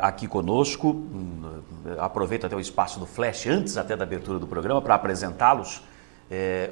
aqui conosco. Aproveito até o espaço do Flash, antes até da abertura do programa, para apresentá-los.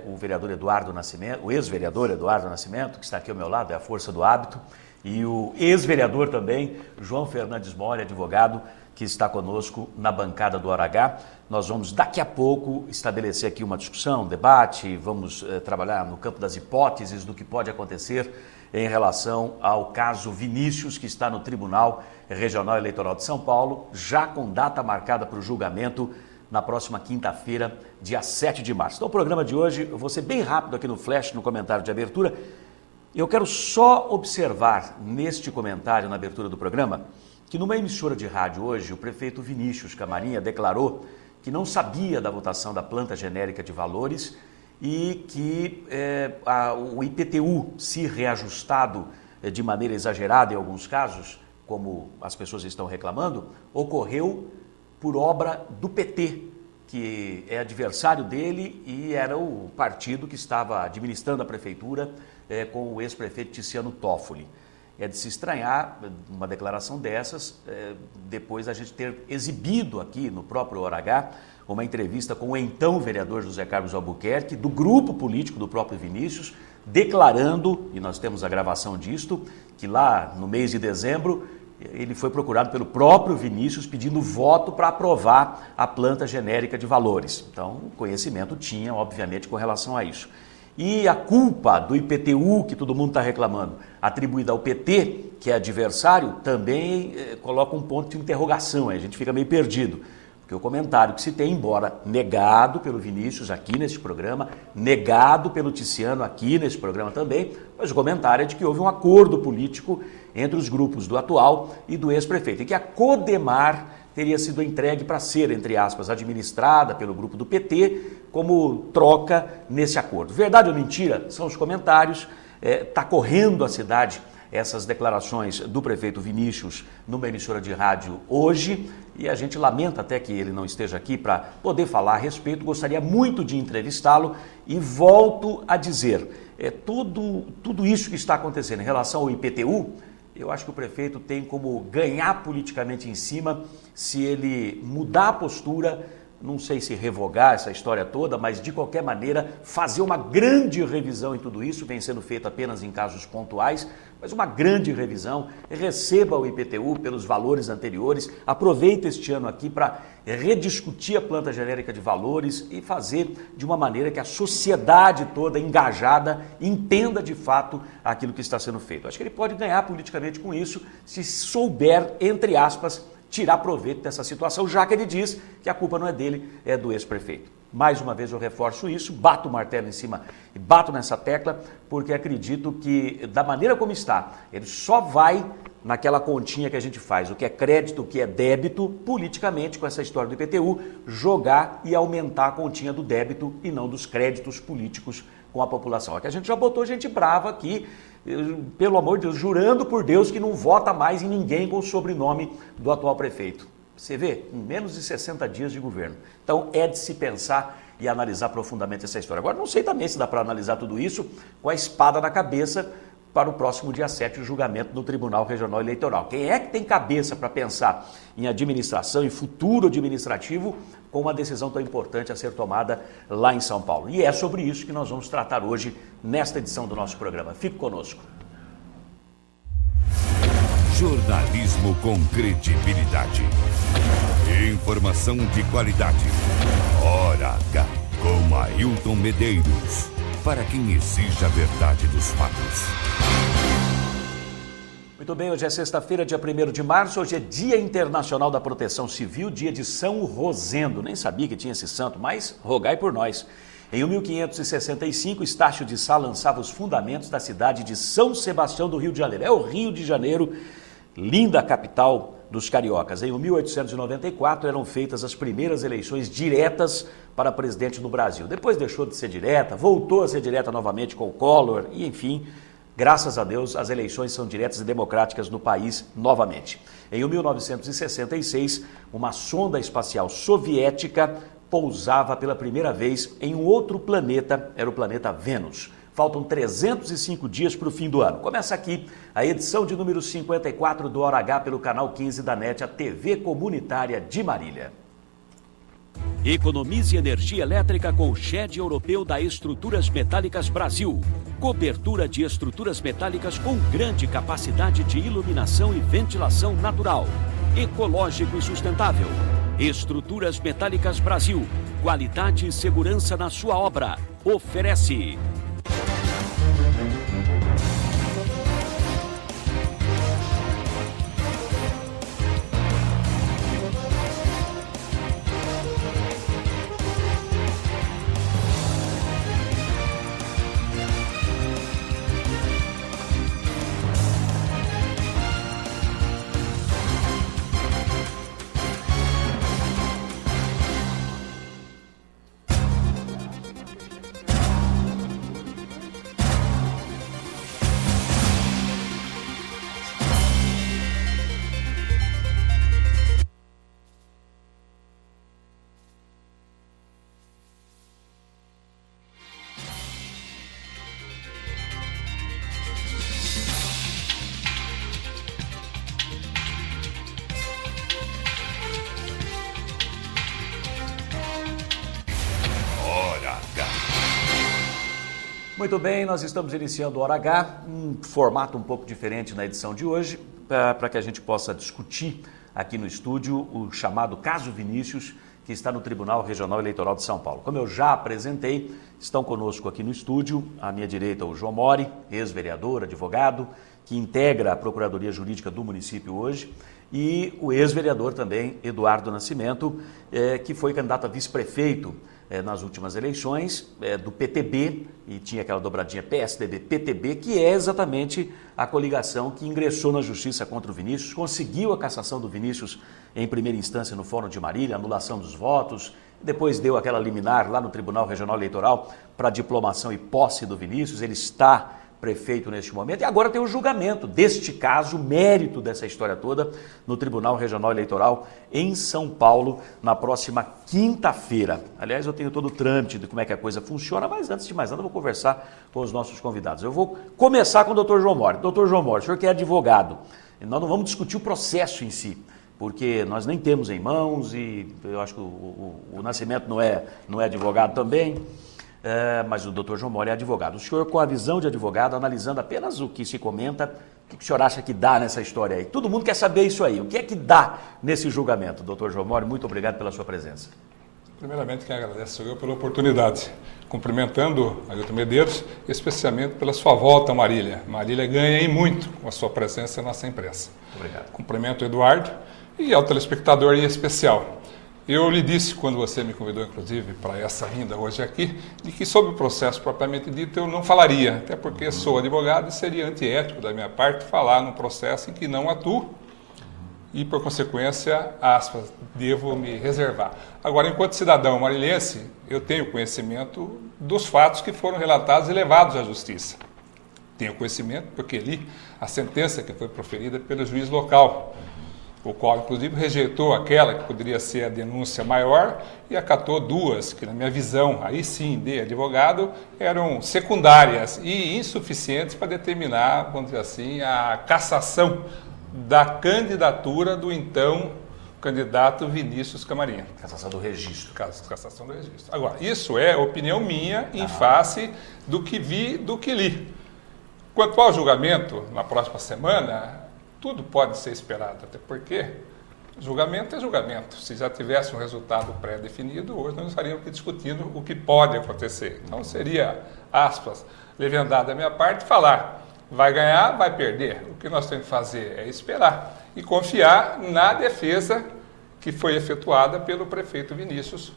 O vereador Eduardo Nascimento, o ex-vereador Eduardo Nascimento, que está aqui ao meu lado, é a força do hábito, e o ex-vereador também, João Fernandes Mori, advogado, que está conosco na bancada do ORH. Nós vamos daqui a pouco estabelecer aqui uma discussão, um debate, vamos trabalhar no campo das hipóteses do que pode acontecer em relação ao caso Vinícius, que está no Tribunal Regional Eleitoral de São Paulo, já com data marcada para o julgamento na próxima quinta-feira, dia 7 de março. Então, o programa de hoje, eu vou ser bem rápido aqui no Flash, no comentário de abertura. Eu quero só observar neste comentário, na abertura do programa, que numa emissora de rádio hoje, o prefeito Vinícius Camarinha declarou que não sabia da votação da planta genérica de valores e que o IPTU, se reajustado de maneira exagerada em alguns casos, como as pessoas estão reclamando, ocorreu por obra do PT, que é adversário dele e era o partido que estava administrando a prefeitura com o ex-prefeito Tiziano Toffoli. É de se estranhar uma declaração dessas, depois a gente ter exibido aqui no próprio ORH uma entrevista com o então vereador José Carlos Albuquerque, do grupo político do próprio Vinícius, declarando, e nós temos a gravação disto, que lá no mês de dezembro ele foi procurado pelo próprio Vinícius pedindo voto para aprovar a planta genérica de valores. Então, conhecimento tinha, obviamente, com relação a isso. E a culpa do IPTU, que todo mundo está reclamando, atribuída ao PT, que é adversário, também coloca um ponto de interrogação, aí a gente fica meio perdido. Porque o comentário que se tem, embora negado pelo Vinícius aqui neste programa, negado pelo Tiziano aqui neste programa também, mas o comentário é de que houve um acordo político entre os grupos do atual e do ex-prefeito, e que a Codemar teria sido entregue para ser, entre aspas, administrada pelo grupo do PT como troca nesse acordo. Verdade ou mentira? São os comentários. Está correndo a cidade essas declarações do prefeito Vinícius numa emissora de rádio hoje, e a gente lamenta até que ele não esteja aqui para poder falar a respeito. Gostaria muito de entrevistá-lo e volto a dizer, tudo isso que está acontecendo em relação ao IPTU, eu acho que o prefeito tem como ganhar politicamente em cima se ele mudar a postura, não sei se revogar essa história toda, mas de qualquer maneira fazer uma grande revisão em tudo isso, vem sendo feito apenas em casos pontuais, mas uma grande revisão, receba o IPTU pelos valores anteriores, aproveita este ano aqui para rediscutir a planta genérica de valores e fazer de uma maneira que a sociedade toda engajada entenda de fato aquilo que está sendo feito. Acho que ele pode ganhar politicamente com isso se souber, entre aspas, tirar proveito dessa situação, já que ele diz que a culpa não é dele, é do ex-prefeito. Mais uma vez eu reforço isso, bato o martelo em cima e bato nessa tecla, porque acredito que, da maneira como está, ele só vai naquela continha que a gente faz, o que é crédito, o que é débito, politicamente, com essa história do IPTU, jogar e aumentar a continha do débito e não dos créditos políticos com a população. Aqui a gente já botou gente brava aqui, pelo amor de Deus, jurando por Deus que não vota mais em ninguém com o sobrenome do atual prefeito. Você vê, em menos de 60 dias de governo. Então, é de se pensar e analisar profundamente essa história. Agora, não sei também se dá para analisar tudo isso com a espada na cabeça para o próximo dia 7, o julgamento no Tribunal Regional Eleitoral. Quem é que tem cabeça para pensar em administração, em futuro administrativo, com uma decisão tão importante a ser tomada lá em São Paulo? E é sobre isso que nós vamos tratar hoje, nesta edição do nosso programa. Fique conosco. Jornalismo com credibilidade. Informação de qualidade. Hora H, com Ailton Medeiros. Para quem exige a verdade dos fatos. Muito bem, hoje é sexta-feira, dia 1º de março. Hoje é Dia Internacional da Proteção Civil, dia de São Rosendo. Nem sabia que tinha esse santo, mas rogai por nós. Em 1565, Estácio de Sá lançava os fundamentos da cidade de São Sebastião do Rio de Janeiro. É o Rio de Janeiro, linda capital dos cariocas. Em 1894 eram feitas as primeiras eleições diretas para presidente no Brasil. Depois deixou de ser direta, voltou a ser direta novamente com o Collor e, enfim, graças a Deus, as eleições são diretas e democráticas no país novamente. Em 1966, uma sonda espacial soviética pousava pela primeira vez em um outro planeta, era o planeta Vênus. Faltam 305 dias para o fim do ano. Começa aqui a edição de número 54 do Hora H pelo canal 15 da NET, a TV comunitária de Marília. Economize energia elétrica com o SHED europeu da Estruturas Metálicas Brasil. Cobertura de estruturas metálicas com grande capacidade de iluminação e ventilação natural. Ecológico e sustentável. Estruturas Metálicas Brasil. Qualidade e segurança na sua obra. Oferece. Muito bem, nós estamos iniciando o Hora H, um formato um pouco diferente na edição de hoje, para que a gente possa discutir aqui no estúdio o chamado Caso Vinícius, que está no Tribunal Regional Eleitoral de São Paulo. Como eu já apresentei, estão conosco aqui no estúdio, à minha direita o João Mori, ex-vereador, advogado, que integra a Procuradoria Jurídica do município hoje, e o ex-vereador também, Eduardo Nascimento, que foi candidato a vice-prefeito nas últimas eleições, do PTB, e tinha aquela dobradinha PSDB-PTB, que é exatamente a coligação que ingressou na justiça contra o Vinícius, conseguiu a cassação do Vinícius em primeira instância no Fórum de Marília, anulação dos votos, depois deu aquela liminar lá no Tribunal Regional Eleitoral para diplomação e posse do Vinícius, ele está prefeito neste momento, e agora tem o julgamento deste caso, o mérito dessa história toda, no Tribunal Regional Eleitoral em São Paulo, na próxima quinta-feira. Aliás, eu tenho todo o trâmite de como é que a coisa funciona, mas antes de mais nada, eu vou conversar com os nossos convidados. Eu vou começar com o Dr. João Mori. Dr. João Mori, o senhor que é advogado, nós não vamos discutir o processo em si, porque nós nem temos em mãos, e eu acho que o Nascimento não é advogado também, mas o doutor João Mori é advogado. O senhor, com a visão de advogado, analisando apenas o que se comenta, o que o senhor acha que dá nessa história aí? Todo mundo quer saber isso aí. O que é que dá nesse julgamento? Doutor João Mori, muito obrigado pela sua presença. Primeiramente, quem agradece sou eu pela oportunidade. Cumprimentando a Ailton Medeiros, especialmente pela sua volta a Marília. Marília ganha em muito com a sua presença na nossa imprensa. Obrigado. Cumprimento o Eduardo e ao telespectador em especial. Eu lhe disse, quando você me convidou, inclusive, para essa vinda hoje aqui, de que sobre o processo propriamente dito eu não falaria, até porque sou advogado e seria antiético da minha parte falar num processo em que não atuo e, por consequência, aspas, devo me reservar. Agora, enquanto cidadão marilhense, eu tenho conhecimento dos fatos que foram relatados e levados à justiça. Tenho conhecimento porque li a sentença que foi proferida pelo juiz local, o qual, inclusive, rejeitou aquela que poderia ser a denúncia maior e acatou duas, que, na minha visão, aí sim, de advogado, eram secundárias e insuficientes para determinar, vamos dizer assim, a cassação da candidatura do então candidato Vinícius Camarinha. Cassação do registro. Cassação do registro. Agora, isso é opinião minha em face do que vi, do que li. Quanto ao julgamento, na próxima semana, tudo pode ser esperado, até porque julgamento é julgamento. Se já tivesse um resultado pré-definido, hoje nós estaríamos aqui discutindo o que pode acontecer. Então seria, aspas, leviandade da minha parte, falar, vai ganhar, vai perder. O que nós temos que fazer é esperar e confiar na defesa que foi efetuada pelo prefeito Vinícius,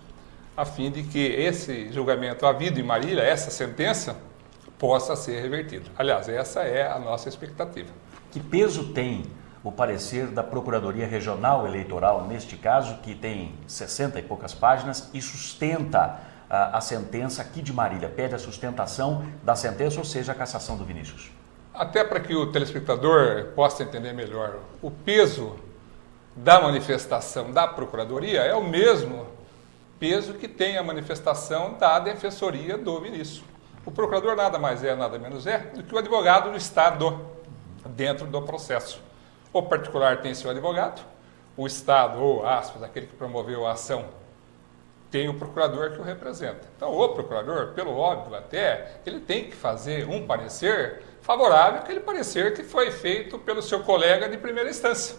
a fim de que esse julgamento havido em Marília, essa sentença, possa ser revertido. Aliás, essa é a nossa expectativa. Que peso tem o parecer da Procuradoria Regional Eleitoral, neste caso, que tem 60 e poucas páginas e sustenta a sentença aqui de Marília, pede a sustentação da sentença, ou seja, a cassação do Vinícius? Até para que o telespectador possa entender melhor, o peso da manifestação da Procuradoria é o mesmo peso que tem a manifestação da Defensoria do Vinícius. O procurador nada mais é, nada menos é, do que o advogado do Estado dentro do processo. O particular tem seu advogado, o Estado, ou aspas, aquele que promoveu a ação, tem o procurador que o representa. Então, o procurador, pelo óbvio até, ele tem que fazer um parecer favorável àquele parecer que foi feito pelo seu colega de primeira instância.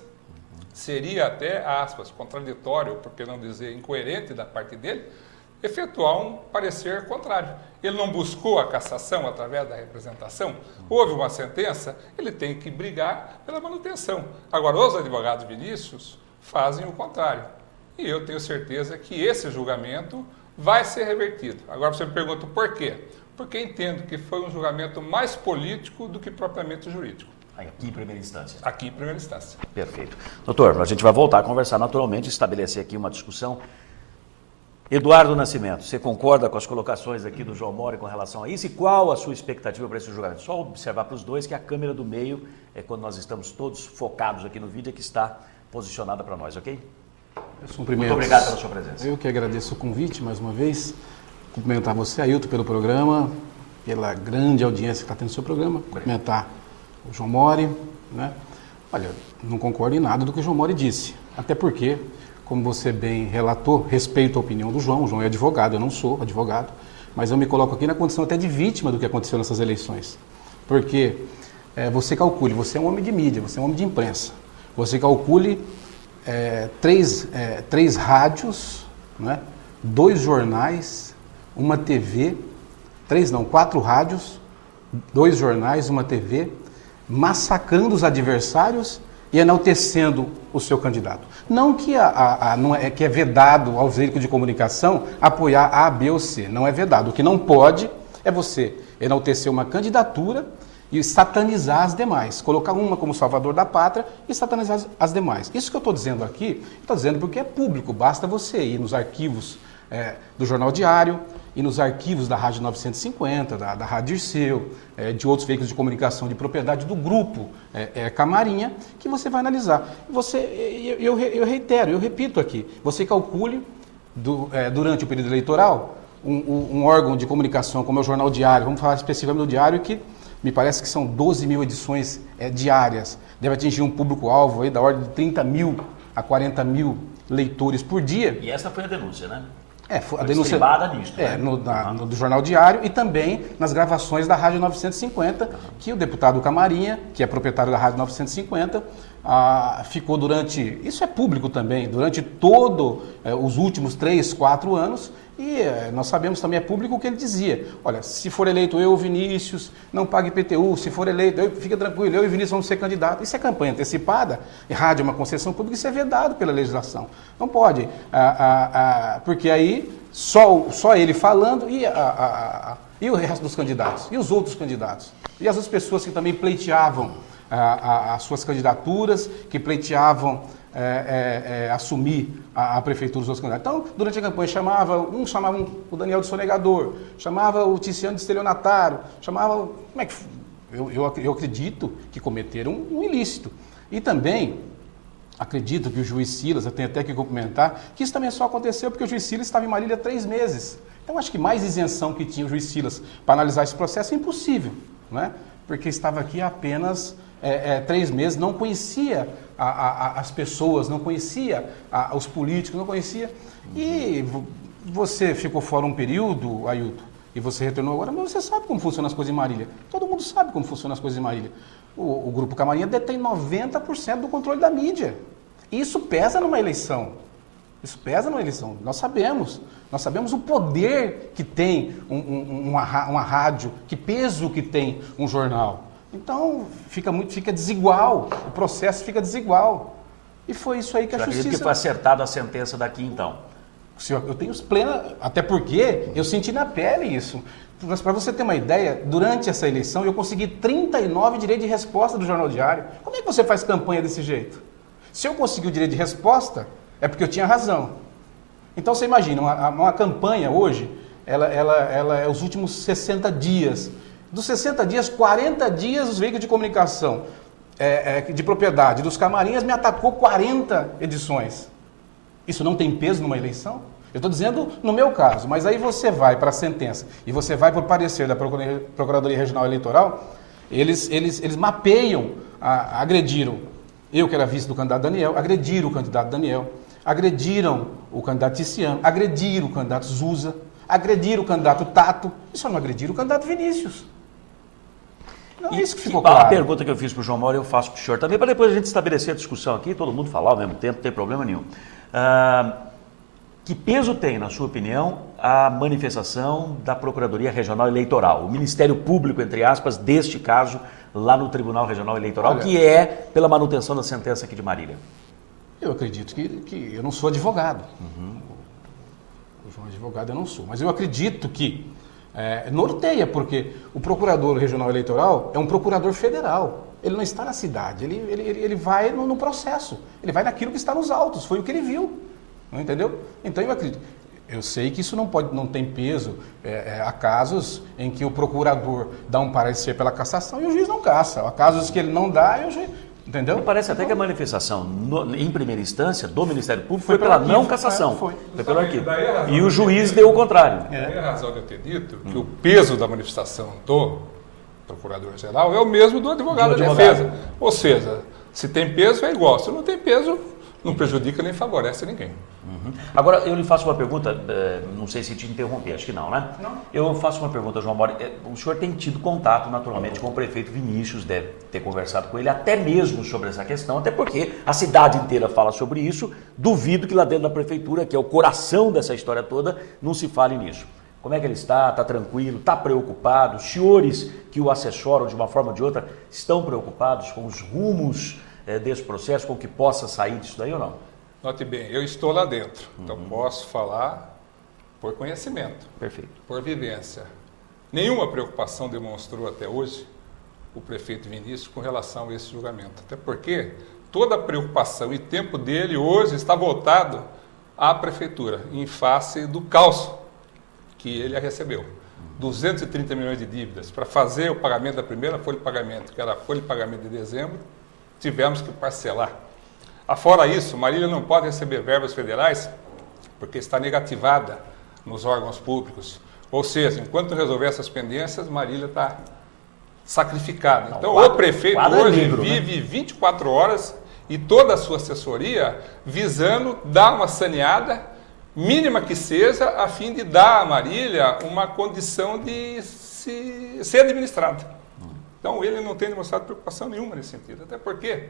Seria até, aspas, contraditório, por que não dizer incoerente da parte dele, efetuar um parecer contrário. Ele não buscou a cassação através da representação, houve uma sentença, ele tem que brigar pela manutenção. Agora, os advogados Vinícius fazem o contrário. E eu tenho certeza que esse julgamento vai ser revertido. Agora você me pergunta por quê? Porque entendo que foi um julgamento mais político do que propriamente jurídico. Aqui em primeira instância. Aqui em primeira instância. Perfeito. Doutor, a gente vai voltar a conversar naturalmente, estabelecer aqui uma discussão. Eduardo Nascimento, você concorda com as colocações aqui do João Mori com relação a isso? E qual a sua expectativa para esse julgamento? Só observar para os dois que a câmera do meio, quando nós estamos todos focados aqui no vídeo, é que está posicionada para nós, ok? Muito obrigado pela sua presença. Eu que agradeço o convite mais uma vez. Cumprimentar você, Ailton, pelo programa, pela grande audiência que está tendo no seu programa. Cumprimentar o João Mori, né? Olha, não concordo em nada do que o João Mori disse. Até porque, como você bem relatou, respeito a opinião do João. O João é advogado, eu não sou advogado. Mas eu me coloco aqui na condição até de vítima do que aconteceu nessas eleições. Porque você calcule, você é um homem de mídia, você é um homem de imprensa. Você calcule três rádios, né? 2 jornais, uma TV, 4 rádios, 2 jornais, uma TV, massacrando os adversários e enaltecendo o seu candidato. Não que, que é vedado aos veículos de comunicação apoiar A, B ou C. Não é vedado. O que não pode é você enaltecer uma candidatura e satanizar as demais. Colocar uma como salvador da pátria e satanizar as demais. Isso que eu estou dizendo aqui, estou dizendo porque é público. Basta você ir nos arquivos do Jornal Diário e nos arquivos da Rádio 950, da Rádio Dirceu, de outros veículos de comunicação de propriedade do grupo Camarinha, que você vai analisar. Eu reitero, eu repito aqui, você calcule durante o período eleitoral um órgão de comunicação como é o Jornal Diário, vamos falar especificamente do Diário, que me parece que são 12 mil edições diárias, deve atingir um público-alvo aí da ordem de 30 mil a 40 mil leitores por dia. E essa foi a denúncia, né? A denúncia nisto, né? do Jornal Diário e também nas gravações da Rádio 950, que o deputado Camarinha, que é proprietário da Rádio 950, ficou durante, isso é público também, durante todos os últimos 3, 4 anos, e nós sabemos também, é público o que ele dizia. Olha, se for eleito eu, Vinícius, não pague IPTU, se for eleito eu, fica tranquilo, eu e Vinícius vamos ser candidatos. Isso é campanha antecipada, rádio é uma concessão pública, isso é vedado pela legislação. Não pode, porque aí só ele falando e o resto dos candidatos, e os outros candidatos, e as outras pessoas que também pleiteavam as suas candidaturas, que pleiteavam assumir a prefeitura dos outros candidatos. Então, durante a campanha, chamavam o Daniel de Sonegador, chamava o Ticiano de estelionatário, chamava... Como é que... Eu acredito que cometeram um ilícito. E também acredito que o juiz Silas, eu tenho até que cumprimentar, que isso também só aconteceu porque o juiz Silas estava em Marília 3 meses. Então, acho que mais isenção que tinha o juiz Silas para analisar esse processo é impossível, né? Porque estava aqui há apenas 3 meses, não conhecia as pessoas, não conhecia os políticos, não conhecia. E você ficou fora um período, Ailton, e você retornou agora, mas você sabe como funcionam as coisas em Marília. Todo mundo sabe como funcionam as coisas em Marília. O Grupo Camarinha detém 90% do controle da mídia. Isso pesa numa eleição. Isso pesa numa eleição. Nós sabemos o poder que tem uma rádio, que peso que tem um jornal. Então, fica desigual, o processo fica desigual. E foi isso aí que a justiça... Acredito que foi acertada a sentença daqui, então? Senhor, eu tenho plena... Até porque eu senti na pele isso. Mas para você ter uma ideia, durante essa eleição eu consegui 39 direitos de resposta do Jornal Diário. Como é que você faz campanha desse jeito? Se eu consegui o direito de resposta, é porque eu tinha razão. Então, você imagina, uma campanha hoje, ela é os últimos 60 dias... Dos 60 dias, 40 dias os veículos de comunicação de propriedade dos Camarinhas me atacou 40 edições. Isso não tem peso numa eleição? Eu estou dizendo no meu caso, mas aí você vai para a sentença e você vai para o parecer da Procuradoria Regional Eleitoral, eles mapeiam, agrediram eu que era vice do candidato Daniel, agrediram o candidato Daniel, agrediram o candidato Ticiano, agrediram o candidato Zusa, agrediram o candidato Tato e só não agrediram o candidato Vinícius. Não, isso que ficou claro. A pergunta que eu fiz para o João Mauro eu faço para o senhor também, para depois a gente estabelecer a discussão aqui, todo mundo falar ao mesmo tempo, não tem problema nenhum. Que peso tem, na sua opinião, a manifestação da Procuradoria Regional Eleitoral, o Ministério Público, entre aspas, deste caso, lá no Tribunal Regional Eleitoral, que é pela manutenção da sentença aqui de Marília? Eu acredito que eu não sou advogado. Eu sou advogado, eu não sou. Mas eu acredito que norteia, porque o Procurador Regional Eleitoral é um procurador federal. Ele não está na cidade, ele vai no processo, ele vai naquilo que está nos autos, foi o que ele viu. Não entendeu? Então eu acredito. Eu sei que isso não tem peso. Há casos em que o procurador dá um parecer pela cassação e o juiz não caça. Há casos que ele não dá e o juiz. Entendeu? Me parece até que a manifestação, em primeira instância, do Ministério Público foi pela não cassação. Foi pelo arquivo. E o juiz deu o contrário. Daí a razão de eu ter dito que o peso da manifestação do Procurador-Geral é o mesmo do advogado da defesa. Ou seja, se tem peso é igual. Se não tem peso, não prejudica nem favorece ninguém. Agora, eu lhe faço uma pergunta, não sei se te interromper, acho que não, né? Não. Eu faço uma pergunta, João Mauro. O senhor tem tido contato, naturalmente, com o prefeito Vinícius, deve ter conversado com ele até mesmo sobre essa questão, até porque a cidade inteira fala sobre isso. Duvido que lá dentro da prefeitura, que é o coração dessa história toda, não se fale nisso. Como é que ele está? Está tranquilo? Está preocupado? Os senhores que o assessoram de uma forma ou de outra estão preocupados com os rumos desse processo, com o que possa sair disso daí ou não? Note bem, eu estou lá dentro, então posso falar por conhecimento, Perfeito. por vivência. Nenhuma preocupação demonstrou até hoje o prefeito Vinícius com relação a esse julgamento. Até porque toda a preocupação e tempo dele hoje está voltado à prefeitura, em face do caos que ele recebeu. 230 milhões de dívidas. Para fazer o pagamento da primeira folha de pagamento, que era a folha de pagamento de dezembro, tivemos que parcelar. Afora isso, Marília não pode receber verbas federais porque está negativada nos órgãos públicos. Ou seja, enquanto resolver essas pendências, Marília está sacrificada. Então, o prefeito hoje vive 24 horas e toda a sua assessoria visando dar uma saneada, mínima que seja, a fim de dar a Marília uma condição de ser administrada. Então, ele não tem demonstrado preocupação nenhuma nesse sentido. Até porque...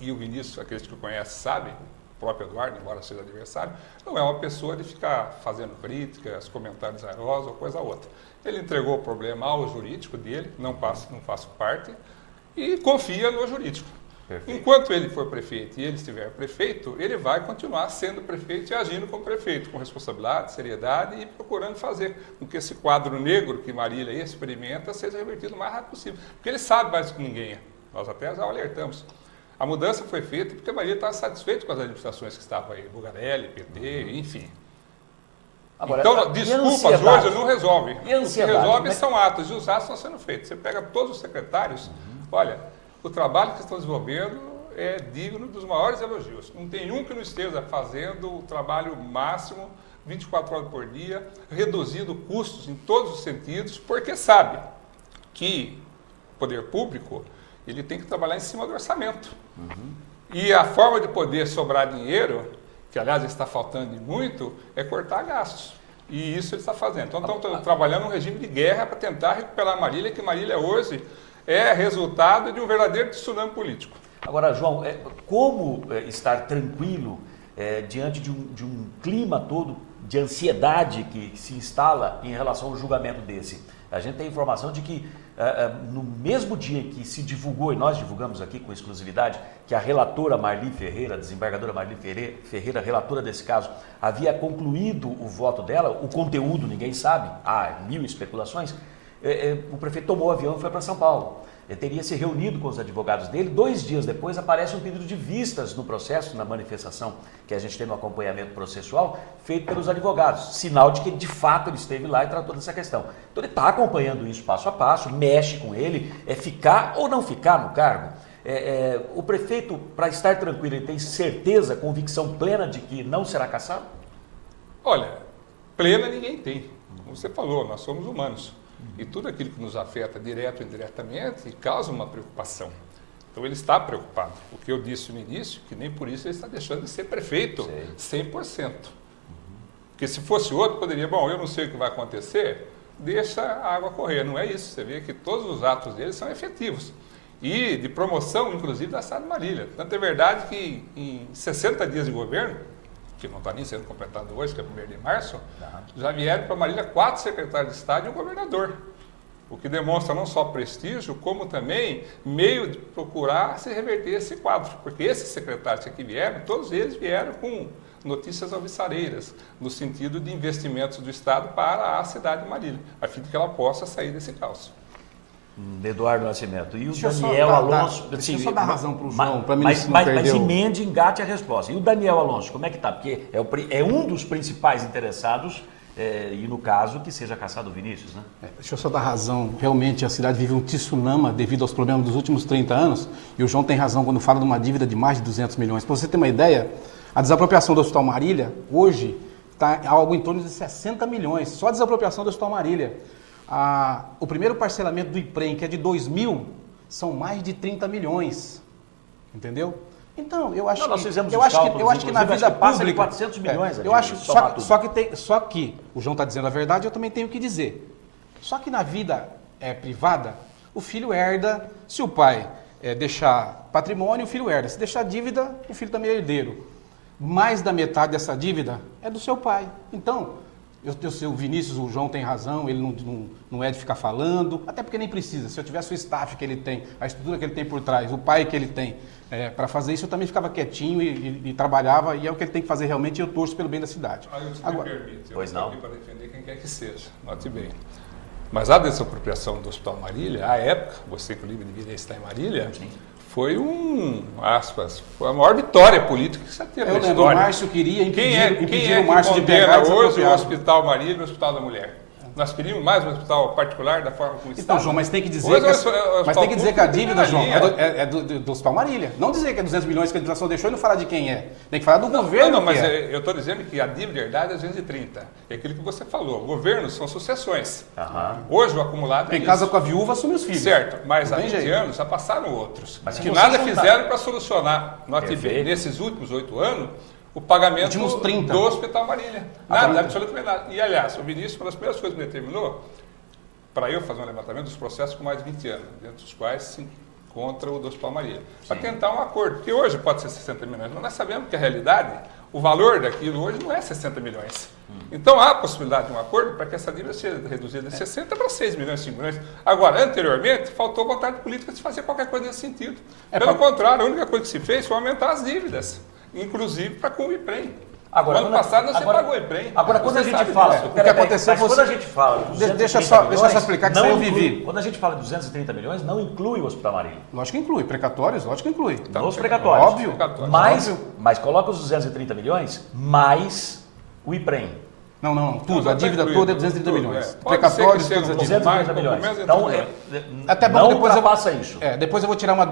E o Vinícius, aqueles que o conhecem sabem, o próprio Eduardo, embora seja adversário, não é uma pessoa de ficar fazendo críticas, comentários airosos ou coisa ou outra. Ele entregou o problema ao jurídico dele, não faço parte, e confia no jurídico. Perfeito. Enquanto ele for prefeito e ele estiver prefeito, ele vai continuar sendo prefeito e agindo como prefeito, com responsabilidade, seriedade e procurando fazer com que esse quadro negro que Marília experimenta seja revertido o mais rápido possível. Porque ele sabe mais do que ninguém. Nós até já alertamos. A mudança foi feita porque a Marília estava satisfeita com as administrações que estavam aí, Bugarelli, PT, enfim. Agora, então, desculpas hoje não resolve. O que resolve são atos, e os atos estão sendo feitos. Você pega todos os secretários, olha, o trabalho que estão desenvolvendo é digno dos maiores elogios. Não tem um que não esteja fazendo o trabalho máximo, 24 horas por dia, reduzindo custos em todos os sentidos, porque sabe que o poder público ele tem que trabalhar em cima do orçamento. E a forma de poder sobrar dinheiro, que aliás está faltando muito, é cortar gastos. E isso ele está fazendo. Então estão trabalhando um regime de guerra para tentar recuperar a Marília, que Marília hoje é resultado de um verdadeiro tsunami político. Agora, João, como estar tranquilo diante de um clima todo de ansiedade que se instala em relação ao julgamento desse? A gente tem informação de que no mesmo dia que se divulgou, e nós divulgamos aqui com exclusividade, que a relatora Marli Ferreira, a desembargadora Marli Ferreira, relatora desse caso, havia concluído o voto dela, o conteúdo ninguém sabe, há mil especulações, o prefeito tomou o avião e foi para São Paulo. Ele teria se reunido com os advogados dele, 2 dias depois aparece um pedido de vistas no processo, na manifestação que a gente tem no acompanhamento processual, feito pelos advogados, sinal de que de fato ele esteve lá e tratou dessa questão. Então ele está acompanhando isso passo a passo, mexe com ele, ficar ou não ficar no cargo. O prefeito, para estar tranquilo, ele tem certeza, convicção plena de que não será cassado? Olha, plena ninguém tem. Como você falou, nós somos humanos. E tudo aquilo que nos afeta direto ou indiretamente causa uma preocupação. Então ele está preocupado. O que eu disse no início, que nem por isso ele está deixando de ser prefeito, 100%. Porque se fosse outro, poderia, bom, eu não sei o que vai acontecer, deixa a água correr. Não é isso. Você vê que todos os atos dele são efetivos. E de promoção, inclusive, da cidade de Marília. Tanto é verdade que em 60 dias de governo, que não está nem sendo completado hoje, que é 1º de março, já vieram para Marília 4 secretários de Estado e um governador. O que demonstra não só prestígio, como também meio de procurar se reverter esse quadro. Porque esses secretários que aqui vieram, todos eles vieram com notícias alvissareiras, no sentido de investimentos do Estado para a cidade de Marília, a fim de que ela possa sair desse caos. Eduardo Nascimento. E o Deixa eu Daniel Alonso... Deixa eu só dar razão para o João, para mim mas não perder emende, engate a resposta. E o Daniel Alonso, como é que está? Porque é um dos principais interessados, e no caso, que seja caçado o Vinícius, né? Deixa eu só dar razão. Realmente, a cidade vive um tsunami devido aos problemas dos últimos 30 anos. E o João tem razão quando fala de uma dívida de mais de 200 milhões. Para você ter uma ideia, a desapropriação do Hospital Marília, hoje, está algo em torno de 60 milhões. Só a desapropriação do Hospital Marília. O primeiro parcelamento do IPREM, que é de 2000, são mais de 30 milhões. Entendeu? Então, eu acho nós fizemos eu os acho cálculos, que eu acho que na vida passa de pública 400 milhões. eu acho só que o João está dizendo a verdade, eu também tenho que dizer. Só que na vida privada, o filho herda, se o pai deixar patrimônio, o filho herda. Se deixar dívida, o filho também é herdeiro. Mais da metade dessa dívida é do seu pai. Então, eu sei, o Vinícius, o João tem razão, ele não é de ficar falando, até porque nem precisa. Se eu tivesse o staff que ele tem, a estrutura que ele tem por trás, o pai que ele tem, para fazer isso, eu também ficava quietinho e trabalhava, e é o que ele tem que fazer realmente, e eu torço pelo bem da cidade. Agora, me permite, eu estou aqui para defender quem quer que seja, note bem. Mas a desapropriação do Hospital Marília, à época, você inclusive deveria estar em Marília, foi foi a maior vitória política que você teve na história. O Márcio queria impedir o Márcio de pegar hoje o Hospital Marília e o Hospital da Mulher? Nós queríamos mais um hospital particular da forma como está. Então, João, mas tem que dizer que a dívida, João, é do Hospital Marília. Não dizer que é 200 milhões que a administração deixou e não falar de quem é. Tem que falar do governo. Não, mas eu estou dizendo que a dívida herdada é 230. É aquilo que você falou. Governos são sucessões. Hoje o acumulado Tem casa com a viúva, assume os filhos. Certo, mas há 20 anos já passaram outros. Que nada fizeram para solucionar. Note bem, nesses últimos 8 anos, o pagamento do Hospital Marília. Nada, absolutamente nada. E, aliás, o Vinícius, uma das primeiras coisas que me determinou, para eu fazer um levantamento dos processos com mais de 20 anos, dentro dos quais se encontra o do Hospital Marília, para tentar um acordo, que hoje pode ser 60 milhões, mas nós sabemos que a realidade, o valor daquilo hoje não é 60 milhões. Então, há a possibilidade de um acordo para que essa dívida seja reduzida de 60 para 6 milhões, 5 milhões. Agora, anteriormente, faltou vontade política de fazer qualquer coisa nesse sentido. Pelo contrário, a única coisa que se fez foi aumentar as dívidas. Inclusive para com o IPREM. Agora, ano passado você pagou o IPREM. Agora, quando a gente fala... O que aconteceu foi... Quando a gente fala... Deixa eu só explicar que isso aí eu vivi. Quando a gente fala de 230 milhões, não inclui o Hospital Marília. Lógico que inclui. Precatórios, lógico que inclui. Nos precatórios. Óbvio. Mas coloca os 230 milhões mais o IPREM. Não, tudo. A dívida toda é 230 milhões. Precatórios, todos a dívida. 230 milhões. Então, até bom, não depois ultrapassa isso. Depois eu vou tirar uma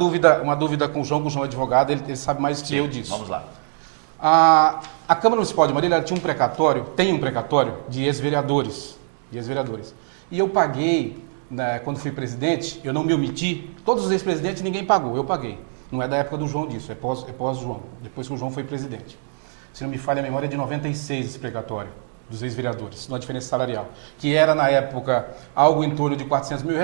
dúvida com o João é advogado, ele sabe mais que eu disso. Vamos lá. A Câmara Municipal de Marília tinha tem um precatório de ex-vereadores. E eu paguei, quando fui presidente, eu não me omiti, todos os ex-presidentes ninguém pagou, eu paguei. Não é da época do João disso, é pós-João, depois que o João foi presidente. Se não me falha a memória, é de 96 esse precatório dos ex-vereadores, na diferença salarial, que era na época algo em torno de R$400 mil,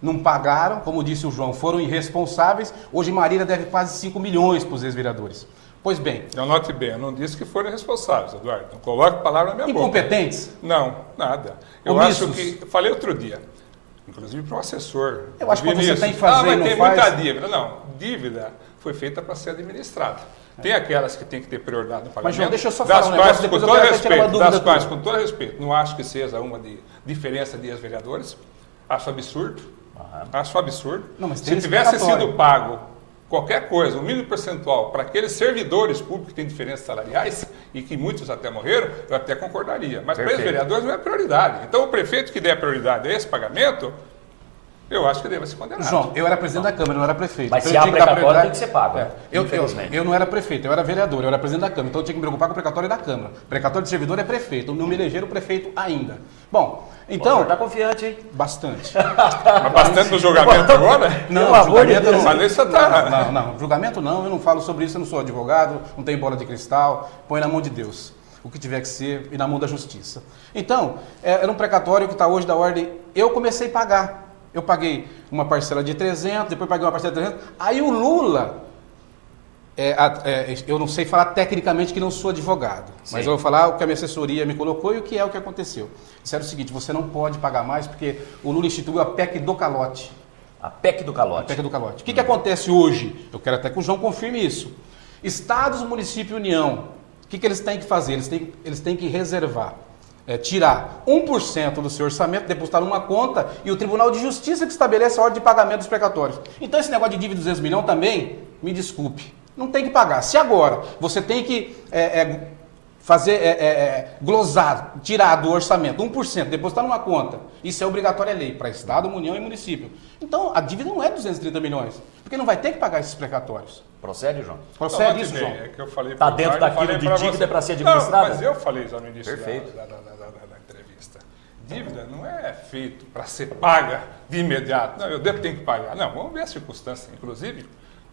não pagaram, como disse o João, foram irresponsáveis, hoje Marília deve quase 5 milhões para os ex-vereadores. Pois bem. Eu note bem, eu não disse que foram responsáveis, Eduardo. Não coloque a palavra na minha boca. Incompetentes? Não, nada. Eu acho que... Falei outro dia, inclusive para o assessor. Eu acho que você tem que fazer mas não tem faz... muita dívida. Não, dívida foi feita para ser administrada. Tem aquelas que tem que ter prioridade no pagamento. Mas, João, deixa eu só falar um negócio, depois eu quero tirar uma dúvida. Das quais, com todo respeito, não acho que seja uma de diferença de ex-vereadores. Acho absurdo. Acho absurdo. Não, mas se tivesse sido pago qualquer coisa, o mínimo percentual para aqueles servidores públicos que têm diferenças salariais, e que muitos até morreram, eu até concordaria. Mas para os vereadores não é prioridade. Então, o prefeito que der prioridade a esse pagamento, eu acho que deva ser condenado. João, eu era presidente da Câmara, não era prefeito. Mas então se há eu tinha que dar precatório, tem prioridade. que ser pago, né? Eu não era prefeito, eu era vereador, eu era presidente da Câmara, então eu tinha que me preocupar com o precatório da Câmara. O precatório de servidor é prefeito, não me elegeram prefeito ainda. Bom, então... Está confiante, hein? Bastante. Mas bastante no julgamento agora? Não, Pelo amor de julgamento Deus. Mas isso tá... Não, julgamento não, eu não falo sobre isso, eu não sou advogado, não tenho bola de cristal, põe na mão de Deus. O que tiver que ser e na mão da justiça. Então, era um precatório que está hoje da ordem, eu comecei a pagar. Eu paguei uma parcela de 300, depois paguei uma parcela de 300. Aí o Lula, eu não sei falar tecnicamente que não sou advogado, Sim. mas eu vou falar o que a minha assessoria me colocou e o que aconteceu. Disseram o seguinte, você não pode pagar mais porque o Lula instituiu a PEC do calote. A PEC do calote. A PEC do calote. O que acontece hoje? Eu quero até que o João confirme isso. Estados, município e União, o que eles têm que fazer? Eles têm que reservar. Tirar 1% do seu orçamento, depositar numa conta e o Tribunal de Justiça que estabelece a ordem de pagamento dos precatórios. Então esse negócio de dívida de 200 milhões também, me desculpe, não tem que pagar. Se agora você tem que glosar, tirar do orçamento 1%, depositar numa conta, isso é obrigatório, é lei para Estado, União e município. Então a dívida não é 230 milhões, porque não vai ter que pagar esses precatórios. Procede, João? Procede isso, João. É que eu falei Está pro dentro Mário, daquilo falei de pra dívida você. para ser administrada? Não, mas eu falei já no início Perfeito. da entrevista. Dívida não é feito para ser paga de imediato. Não, eu tenho que pagar. Não, vamos ver as circunstâncias, inclusive,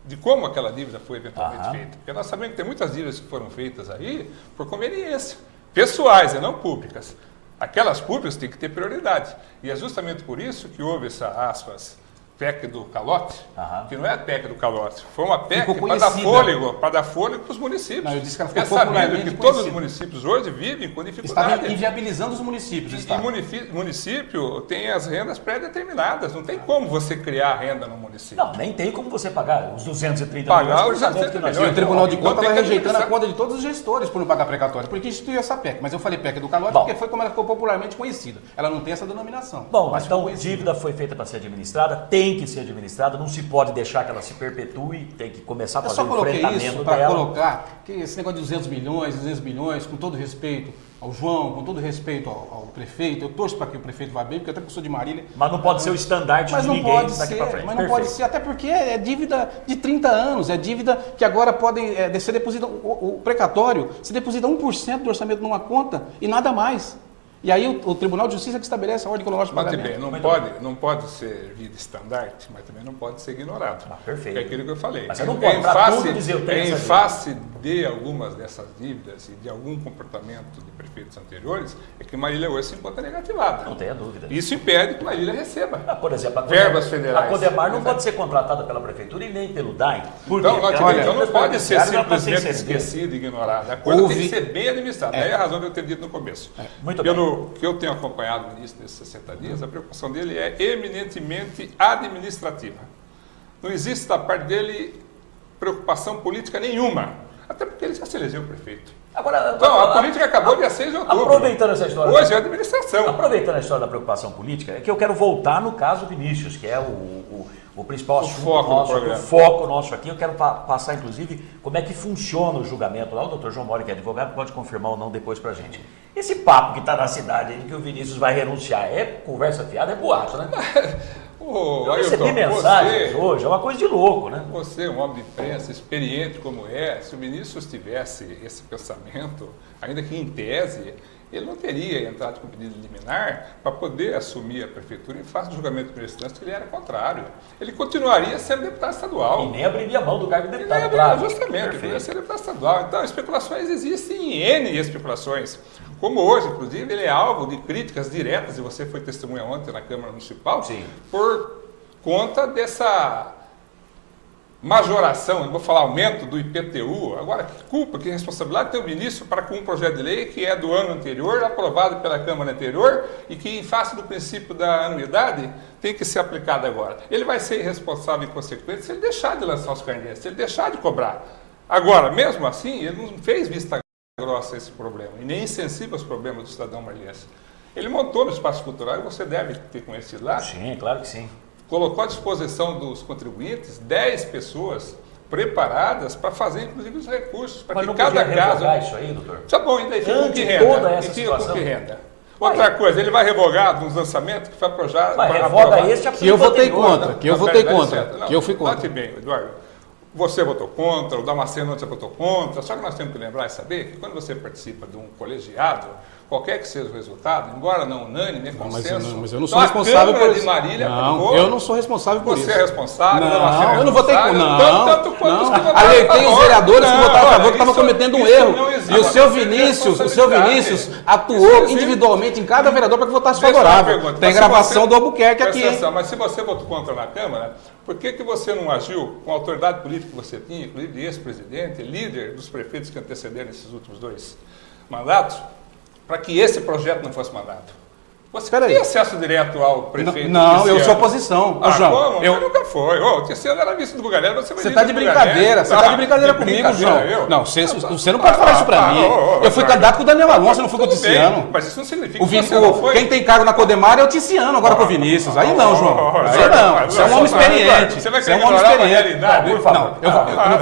de como aquela dívida foi eventualmente feita. Porque nós sabemos que tem muitas dívidas que foram feitas aí por conveniência. Pessoais e não públicas. Aquelas públicas têm que ter prioridade. E é justamente por isso que houve essa, aspas, PEC do calote, que não é a PEC do calote, foi uma PEC para dar fôlego para os municípios. Não, eu disse que ela Porque ficou é sabido popularmente que todos os conhecida. municípios hoje vivem com Estava dificuldade. inviabilizando os municípios. E município tem as rendas pré-determinadas, não tem como você criar renda no município. Não, nem tem como você pagar os 230 Pagar milhões por os orçamento que 230 nós E o milhões. Tribunal de Então Contas tem vai que rejeitando a administrar. conta de todos os gestores por não pagar precatório, porque instituiu essa PEC. Mas eu falei PEC do calote Bom. porque foi como ela ficou popularmente conhecida. Ela não tem essa denominação. Bom, mas então ficou conhecida. dívida foi feita para ser administrada, tem que ser administrada, não se pode deixar que ela se perpetue, tem que começar a Eu fazer só o coloquei enfrentamento isso para dela. colocar que esse negócio de 200 milhões, com todo respeito ao João, com todo respeito ao prefeito, eu torço para que o prefeito vá bem, porque até porque eu sou de Marília. Mas não pode ser o estandarte Mas de não ninguém pode daqui ser, para frente. mas não pode ser, até porque é dívida de 30 anos, é dívida que agora podem ser deposita, o precatório se deposita 1% do orçamento numa conta e nada mais. E aí o Tribunal de Justiça que estabelece a ordem cronológica de Mas pagamento. bem, não pode ser vida estandarte, mas também não pode ser ignorado. Perfeito. É aquilo que eu falei. Mas você não pode, pra tudo dizer, eu tenho em essa dívida. face de algumas dessas dívidas e de algum comportamento de prefeitos anteriores, é que Marília hoje se encontra negativada. Não tenha dúvida. Isso impede que Marília receba. Por exemplo, Verbas federais. a Codemar não Exato. pode ser contratada pela prefeitura e nem pelo DAIM. Por Então, quê? nós Porque a tivemos, então não dívida pode ser judiciária ela pode ser simplesmente inserida. esquecida e ignorada. A coisa Houve- tem que ser bem administrada. Daí é a razão de eu ter dito no começo. Muito Pelo que eu tenho acompanhado no início desses 60 dias, a preocupação dele é eminentemente administrativa. Não existe da parte dele preocupação política nenhuma. Até porque ele já se elegeu prefeito. Agora, Então, a política acabou dia 6 de outubro. Aproveitando essa história. Hoje é a administração. Aproveitando a história da preocupação política, é que eu quero voltar no caso Vinícius, que é o principal assunto foco do nosso, programa. o foco nosso aqui. Eu quero passar, inclusive, como é que funciona o julgamento lá. O doutor João Mori, que é advogado, pode confirmar ou não depois pra gente. Esse papo que está na cidade aí, que o Vinícius vai renunciar, é conversa fiada, é boato, né? Eu recebi Ailton, mensagens hoje, é uma coisa de louco, né? Você, um homem de imprensa, experiente como é, se o ministro tivesse esse pensamento, ainda que em tese, ele não teria entrado com pedido liminar para poder assumir a prefeitura em face do julgamento de instância, que ele era contrário. Ele continuaria sendo deputado estadual. E nem abriria a mão do cargo de Ele deputado, é, claro. justamente, ele Perfeito. ia ser deputado estadual. Então, especulações existem, N especulações. Como hoje, inclusive, ele é alvo de críticas diretas, e você foi testemunha ontem na Câmara Municipal, Sim. por conta dessa majoração, eu vou falar aumento do IPTU. Agora, que culpa, que responsabilidade tem o ministro para com um projeto de lei que é do ano anterior, aprovado pela Câmara anterior, e que, em face do princípio da anuidade, tem que ser aplicado agora. Ele vai ser irresponsável e inconsequente se ele deixar de lançar os carnês, se ele deixar de cobrar. Agora, mesmo assim, ele não fez vista grossa a esse problema, e nem insensível aos problemas do cidadão marliense. Ele montou no espaço cultural, e você deve ter conhecido lá, Sim, claro que sim. colocou à disposição dos contribuintes 10 pessoas preparadas para fazer, inclusive, os recursos, para Mas que não cada podia caso... revogar isso aí, doutor? Tá bom, ainda fica com Ante que renda? toda essa E fica com situação. que renda? Outra coisa, ele vai revogar nos lançamentos que foi projeto. Revoga esse, que eu votei contra, que eu fui contra. Note bem, Eduardo. Você votou contra, o Damasceno você votou contra, só que nós temos que lembrar e saber que quando você participa de um colegiado, qualquer que seja o resultado, embora não unânime, é consenso. Mas eu não sou responsável por isso. Marília não, eu não sou responsável por isso. Você é responsável? Não, eu não votei contra. Tanto quanto os que votaram alertei os vereadores que votaram a favor que estavam isso- cometendo um isso erro. não existe. E o seu Responsabilidade. Vinícius Isso atuou existe. individualmente em cada vereador para que votasse Deixa eu favorável. perguntar, Tem mas se gravação você- do Albuquerque aqui. Presta Hein? atenção, mas se você votou contra na Câmara, por que você não agiu com a autoridade política que você tinha, inclusive de ex-presidente, líder dos prefeitos que antecederam esses últimos 2 mandatos, para que esse projeto não fosse mandado? Você tem acesso direto ao prefeito? Não, eu Tiziano? sou oposição. Ô, João, como? Eu nunca foi. O Tiziano era vice do Bugarelli, você vai Você está de brincadeira, comigo, João. Não, você não pode falar isso para mim. Eu fui candidato com o Daniel Alonso, eu não fui com o Tiziano. Mas isso não significa que você não foi. Quem tem cargo na Codemar é o Tiziano, agora com o Vinícius. Aí não, João. Aí não. Você é um homem experiente. Você vai Você é querer um homem ignorar uma experiente. realidade? Não,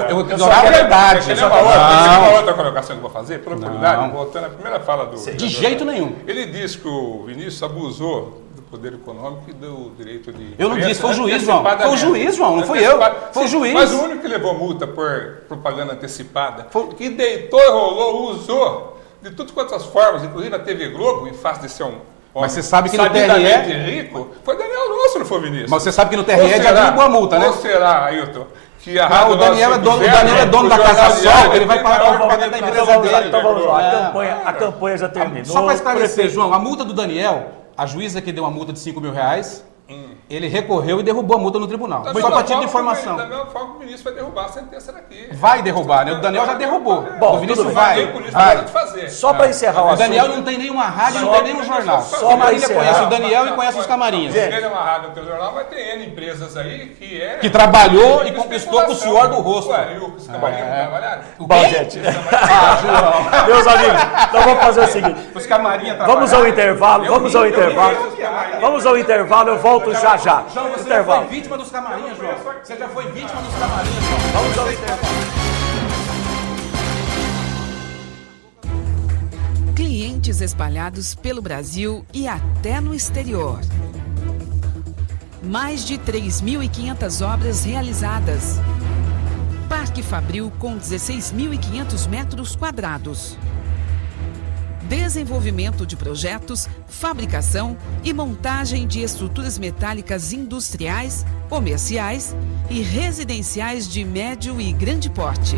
eu vou ignorar a verdade. Tem uma outra colocação que eu vou fazer, por oportunidade, Não. voltando à primeira fala do... De jeito nenhum. Ele diz que o Vinícius abusou do poder econômico e do direito de... Eu não disse, foi o juiz, João. Foi o juiz, João, não fui eu. Foi o juiz. Mas o único que levou multa por propaganda antecipada, que deitou e rolou, usou de tudo quantas formas, inclusive a TV Globo, em face de ser um homem Mas você sabe que no sabidamente TRE rico, foi Daniel Alonso, não foi o Vinícius. Mas você sabe que no TRE já derrubou a multa, né? Ou será, Ailton, que a Não, Rádio o Daniel é dono, 950, da o Casa Jornal Sol, Diário, ele vai pagar tem para dentro da que empresa vamos lá, dele. Então vamos lá, É. a campanha já terminou. Só para esclarecer, João, a multa do Daniel, a juíza que deu uma multa de R$5.000, ele recorreu e derrubou a multa no tribunal. Foi só para título de informação. Da mesma forma, o ministro vai derrubar a sentença daqui. Vai derrubar, né? O Daniel já derrubou. Bom, O Vinícius tudo bem. vai. Só para encerrar o O assunto. Daniel não tem nenhuma rádio, não tem nenhum jornal. só Só pra Marília encerrar. conhece o Daniel e conhece os camarinhas. Ele é uma rádio, tem jornal, mas tem N empresas aí que trabalhou e conquistou com o suor do rosto. Ué, e os camarinhos não trabalharam? Bom, gente. Meus amigos, então vamos fazer o seguinte. Os camarinhas Vamos ao intervalo, vamos ao intervalo. Vamos ao intervalo, eu volto já já. João, você já Intervalo. foi vítima dos camarinhas, João. Você já foi vítima dos camarinhas, João. Vamos ao intervalo. Clientes espalhados pelo Brasil e até no exterior. Mais de 3.500 obras realizadas. Parque Fabril com 16.500 metros quadrados. Desenvolvimento de projetos, fabricação e montagem de estruturas metálicas industriais, comerciais e residenciais de médio e grande porte.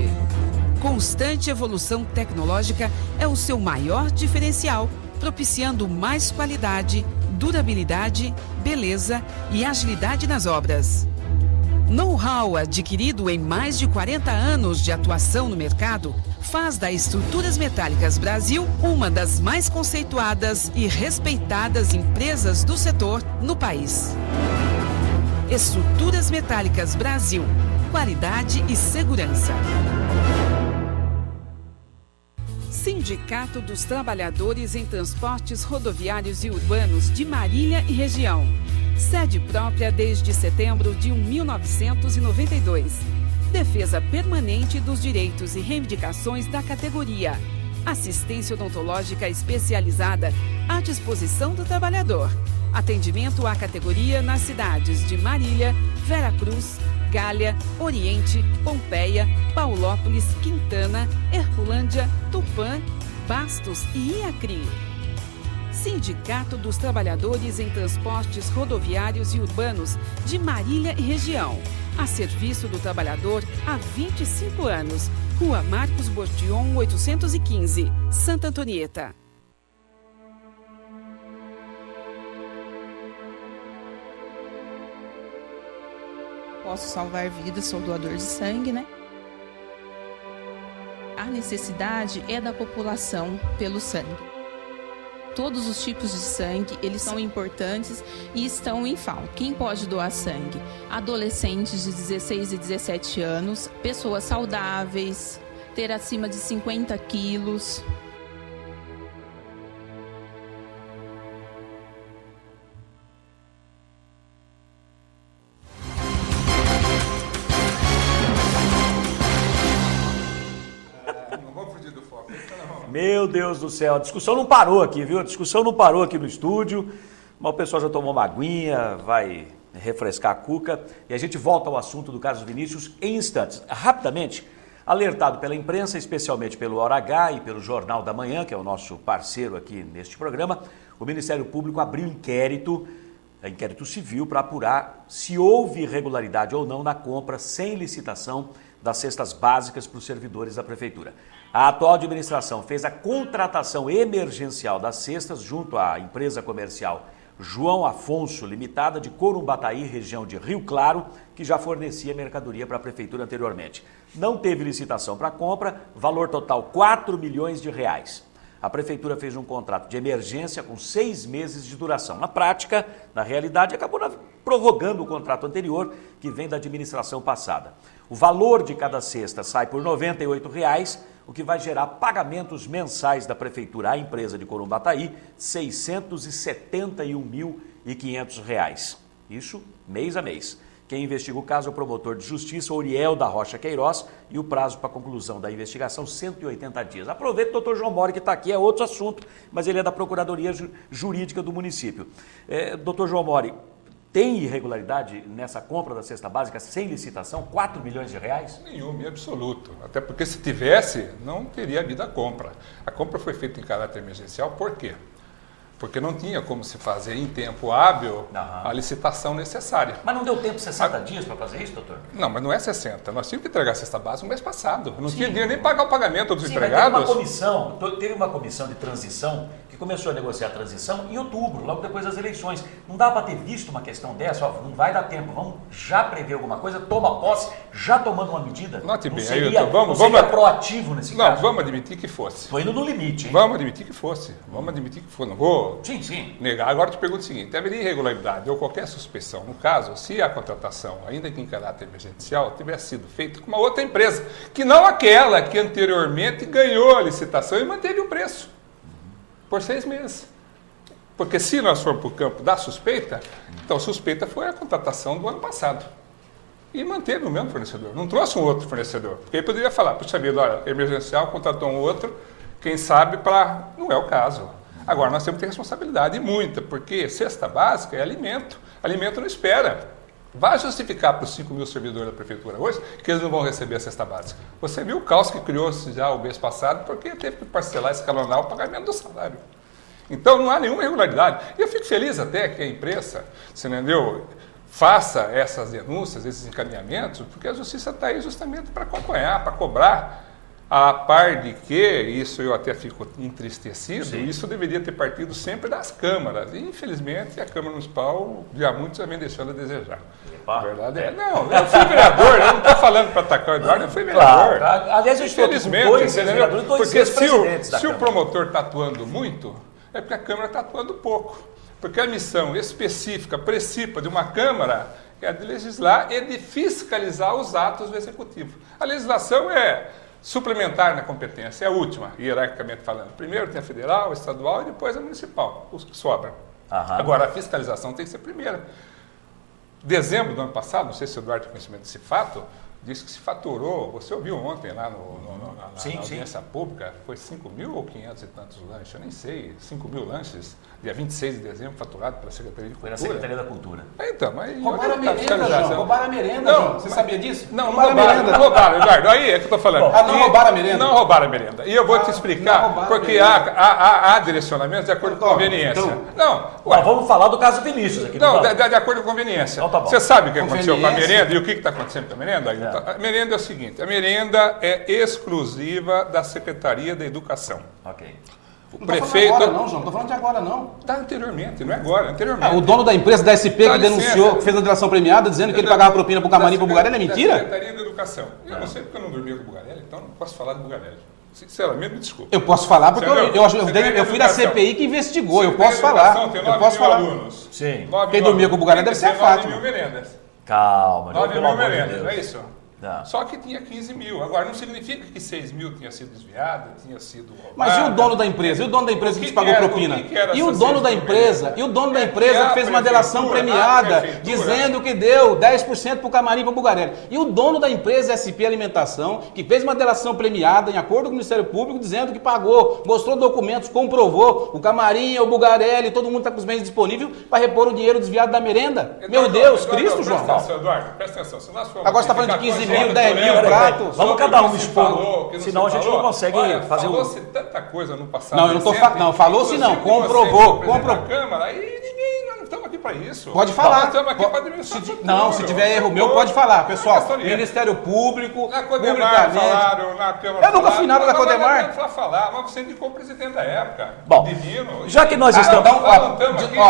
Constante evolução tecnológica é o seu maior diferencial, propiciando mais qualidade, durabilidade, beleza e agilidade nas obras. Know-how adquirido em mais de 40 anos de atuação no mercado faz da Estruturas Metálicas Brasil uma das mais conceituadas e respeitadas empresas do setor no país. Estruturas Metálicas Brasil. Qualidade e segurança. Sindicato dos Trabalhadores em Transportes Rodoviários e Urbanos de Marília e Região. Sede própria desde setembro de 1992. Defesa permanente dos direitos e reivindicações da categoria. Assistência odontológica especializada à disposição do trabalhador. Atendimento à categoria nas cidades de Marília, Veracruz, Gália, Oriente, Pompeia, Paulópolis, Quintana, Herculândia, Tupã, Bastos e Iacri. Sindicato dos Trabalhadores em Transportes Rodoviários e Urbanos de Marília e Região. A serviço do trabalhador há 25 anos. Rua Marcos Bordion, 815, Santa Antonieta. Posso salvar vidas, sou doador de sangue, né? A necessidade é da população pelo sangue. Todos os tipos de sangue, eles são importantes e estão em falta. Quem pode doar sangue? Adolescentes de 16 e 17 anos, pessoas saudáveis, ter acima de 50 quilos. Meu Deus do céu, a discussão não parou aqui, viu? A discussão não parou aqui no estúdio, mas o pessoal já tomou uma aguinha, vai refrescar a cuca e a gente volta ao assunto do caso Vinícius em instantes. Rapidamente, alertado pela imprensa, especialmente pelo Hora H e pelo Jornal da Manhã, que é o nosso parceiro aqui neste programa, o Ministério Público abriu inquérito civil para apurar se houve irregularidade ou não na compra sem licitação das cestas básicas para os servidores da Prefeitura. A atual administração fez a contratação emergencial das cestas junto à empresa comercial João Afonso Limitada de Corumbataí, região de Rio Claro, que já fornecia mercadoria para a Prefeitura anteriormente. Não teve licitação para compra, valor total 4 milhões de reais. A Prefeitura fez um contrato de emergência com 6 meses de duração. Na prática, na realidade, acabou prorrogando o contrato anterior, que vem da administração passada. O valor de cada cesta sai por R$ 98,00, o que vai gerar pagamentos mensais da Prefeitura à empresa de Corumbataí, R$ 671.500. Isso mês a mês. Quem investiga o caso é o promotor de justiça, Oriel da Rocha Queiroz, e o prazo para a conclusão da investigação, 180 dias. Aproveita o doutor João Mori, que está aqui, é outro assunto, mas ele é da Procuradoria Jurídica do município. Doutor João Mori, tem irregularidade nessa compra da cesta básica sem licitação, 4 milhões de reais? Nenhum, em absoluto. Até porque se tivesse, não teria havido a compra. A compra foi feita em caráter emergencial, por quê? Porque não tinha como se fazer em tempo hábil a licitação necessária. Mas não deu tempo 60 dias para fazer isso, doutor? Não, mas não é 60. Nós tínhamos que entregar a cesta básica no mês passado. Não tinha dinheiro nem pagar o pagamento dos empregados. Teve uma comissão de transição que começou a negociar a transição em outubro, logo depois das eleições. Não dá para ter visto uma questão dessa, ó, não vai dar tempo, vamos já prever alguma coisa, toma posse, já tomando uma medida. Note bem, seria proativo nesse caso? Não, vamos admitir que fosse. Estou indo no limite, hein? Vamos admitir que fosse. Não vou sim. negar. Agora eu te pergunto o seguinte, haveria irregularidade ou qualquer suspeição, no caso, se a contratação, ainda que em caráter emergencial, tivesse sido feita com uma outra empresa, que não aquela que anteriormente ganhou a licitação e manteve o preço por 6 meses. Porque se nós formos para o campo da suspeita, então suspeita foi a contratação do ano passado. E manteve o mesmo fornecedor, não trouxe um outro fornecedor. Porque aí poderia falar, puxa vida, olha, emergencial, contratou um outro, quem sabe para... Não é o caso. Agora, nós temos que ter responsabilidade, e muita, porque cesta básica é alimento. Alimento não espera. Vai justificar para os 5 mil servidores da Prefeitura hoje que eles não vão receber a cesta básica. Você viu o caos que criou-se já o mês passado, porque teve que parcelar, escalonar o pagamento do salário. Então, não há nenhuma irregularidade. E eu fico feliz até que a imprensa, você entendeu, faça essas denúncias, esses encaminhamentos, porque a justiça está aí justamente para acompanhar, para cobrar. A par de que, isso eu até fico entristecido, sim, isso deveria ter partido sempre das câmaras. E, infelizmente, a Câmara Municipal, já muitos já vem deixando a desejar. A verdade é. Não, eu fui vereador, eu não estou falando para atacar o Eduardo, eu fui vereador. Claro. Aliás, eu infelizmente, dois vereadores, porque se o promotor está atuando muito, é porque a Câmara está atuando pouco. Porque a missão específica, principal de uma Câmara é a de legislar e de fiscalizar os atos do Executivo. A legislação é suplementar na competência, é a última, hierarquicamente falando. Primeiro tem a federal, a estadual e depois a municipal, os que sobram. Agora, a fiscalização tem que ser primeira. Dezembro do ano passado, não sei se o Eduardo tem conhecimento desse fato, disse que se faturou, você ouviu ontem lá na audiência pública, foi 5 mil ou 500 e tantos lanches, eu nem sei, 5 mil lanches, dia 26 de dezembro, faturado pela Secretaria de Cultura. Foi na Secretaria da Cultura. Então, mas... Roubaram a merenda, João. Roubaram a merenda, João. Você sabia disso? Não roubaram, Eduardo. Aí é que eu estou falando. Não roubaram a merenda? Não roubaram a merenda. E eu vou te explicar, porque há direcionamentos de acordo com a conveniência. Vamos falar do caso Vinícius aqui. Não, de acordo com a conveniência. Então, tá bom. Você sabe o que aconteceu com a merenda e o que está acontecendo com a merenda? A merenda é o seguinte, a merenda é exclusiva da Secretaria da Educação. Ok. O prefeito... Agora não, João, não estou falando de agora não. Está anteriormente, não é agora, anteriormente. O dono da empresa da SP que denunciou, que fez a delação premiada, dizendo que ele pagava propina para o Camarim e para o Bugarelli, é mentira? Da Secretaria da Educação. Eu não sei porque eu não dormia com o Bugarelli, então não posso falar do Bugarelli. Sinceramente, me desculpa. Eu posso falar porque eu fui da CPI que investigou, eu posso falar. Eu posso falar. Alunos. Sim. Quem dormia com o Bugarelli deve ser a Fátima. 9 mil merendas. Calma. 9 mil merendas, não é isso? Só que tinha 15 mil. Agora, não significa que 6 mil tinha sido desviado, tinha sido roubado. Mas e o dono da empresa? E o dono da empresa que te pagou propina? E o dono da empresa? E o dono da empresa que fez uma delação premiada, dizendo que deu 10% para o Camarim e para o Bugarelli. E o dono da empresa SP Alimentação, que fez uma delação premiada em acordo com o Ministério Público, dizendo que pagou, mostrou documentos, comprovou, o Camarim, o Bugarelli, todo mundo está com os bens disponíveis para repor o dinheiro desviado da merenda. Meu Deus, Cristo, João. Presta atenção, Eduardo, presta atenção. Agora você está falando de 15 mil, 10 mil pratos. Vamos cada um expor, senão a gente não consegue fazer um... Falou-se tanta coisa no passado. Não, eu não estou falando. Não, falou-se não, comprovou. Na Câmara, e ninguém, nós não estamos aqui para isso. Pode falar. Nós estamos aqui para administrar futuro. Não, se tiver erro meu, pode falar. Pessoal, Ministério Público, na Codemar falaram, na Câmara. Eu nunca fui nada da Codemar. Não falar, mas você indicou o presidente da época. Bom, Divino. já que nós estamos...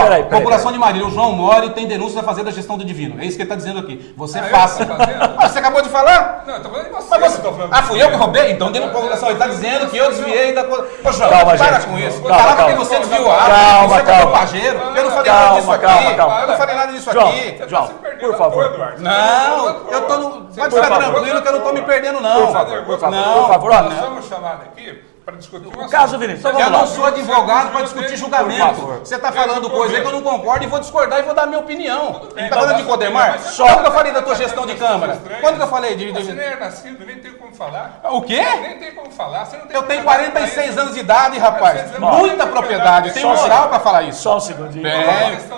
Peraí. População de Marília, o João Mori tem denúncia da Fazenda Gestão do Divino. É isso que ele está dizendo aqui. Você faça. Você acabou de falar? Não, eu estou falando de você. Fui eu que roubei? Então dentro da população. Ele está dizendo que eu desviei da coisa. Ô, João, calma, para gente. com isso. Calma, Falar calma. que você desviou a água, você é propageiro. Eu não falei nada disso aqui. Calma. Eu não falei nada disso aqui. João, por favor. Não, eu tô no... Pode ficar tranquilo que eu não estou me perdendo, não. Por favor. Nós somos chamados aqui para discutir O caso, Vinícius, então vamos Eu lá. não sou advogado para discutir julgamento. Você está falando coisa aí que eu não concordo e vou discordar e vou dar a minha opinião. Está falando de Codemar? Quando que eu falei da tua gestão de Câmara? Quando que eu falei de... Você nem é nascido, nem tem como falar. O quê? Nem tem como falar. Você não tem Eu tenho 46 anos de idade, rapaz. Bom, Muita propriedade. Tenho moral para falar isso. Só um segundinho.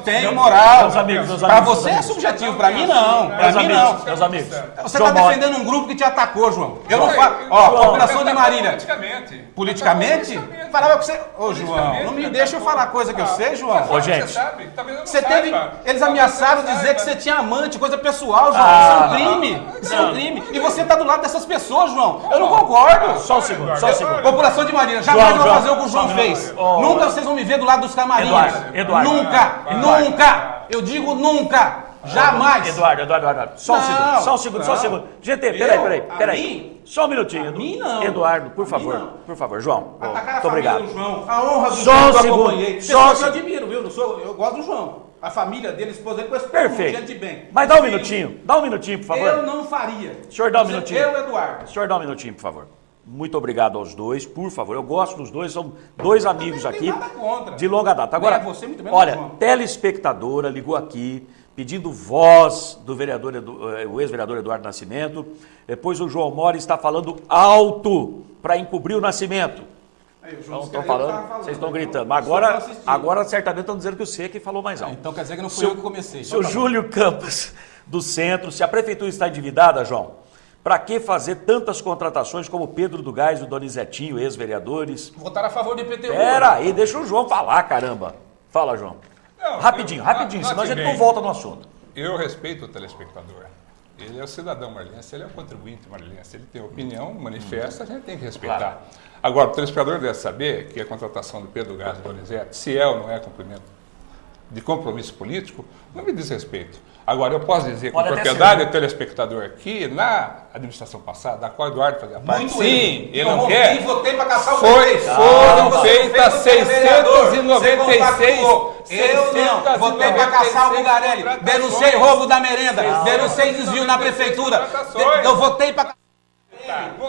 Tenho moral. Meus amigos. Para você é subjetivo, para mim não. Para mim não. Meus amigos. Você está defendendo um grupo que te atacou, João. Eu não falo. Ó, população de Marília. Politicamente? Falava pra você. Ô, João, não me deixa eu falar coisa que eu sei, João. Ô, gente. Você teve. Eles ameaçaram dizer que você tinha amante, coisa pessoal, João. Isso é um crime. Isso é um crime. E você tá do lado dessas pessoas, João. Eu não concordo. Só um segundo. População de Marília, jamais vou fazer o que o João fez. Nunca vocês vão me ver do lado dos camarins. Eduardo. Nunca. Eu digo nunca. Jamais. Eduardo. Só um segundo. GT, peraí. Só um minutinho. A mim não. Eduardo, por favor. João, muito obrigado. João. A honra do Só João um que eu segundo. acompanhei. Pessoas que eu admiro, viu? Eu gosto do João. A família dele, a esposa dele, conhece todo mundo, gente de bem. Mas dá um minutinho, por favor. Eu não faria. O senhor dá um minutinho. Eu, Eduardo. O senhor dá um minutinho, por favor. Muito obrigado aos dois, por favor. Eu gosto dos dois, são dois amigos aqui nada contra. de longa data. Agora, Você muito bem, olha, João. telespectadora ligou aqui pedindo voz do vereador, o ex-vereador Eduardo Nascimento. Depois o João Mori está falando alto para encobrir o Nascimento. Então estão falando, vocês estão gritando. Mas agora certamente estão dizendo que o C que falou mais alto. Então quer dizer que não fui eu que comecei. Seu Júlio Campos, do Centro, se a prefeitura está endividada, João, para que fazer tantas contratações como Pedro do Gás e o Donizetinho, ex-vereadores? Votar a favor do IPTU. Pera aí, deixa o João falar, caramba. Fala, João. Não, rapidinho, senão a gente não volta no assunto. Eu respeito o telespectador. Ele é o cidadão marilhense, ele é o contribuinte marilhense. Ele tem opinião, manifesta, a gente tem que respeitar. Claro. Agora, o telespectador deve saber que a contratação do Pedro Gás e do Donizete, se é ou não é cumprimento de compromisso político, não me diz respeito. Agora, eu posso dizer com propriedade do telespectador que na administração passada, da qual o Eduardo fazia parte, sim, ele não quer. Votei para caçar o Foram feitas 696. Eu não, votei para caçar o Bugarelli. Denunciei roubo da merenda. Denunciei desvio na prefeitura. Eu votei para...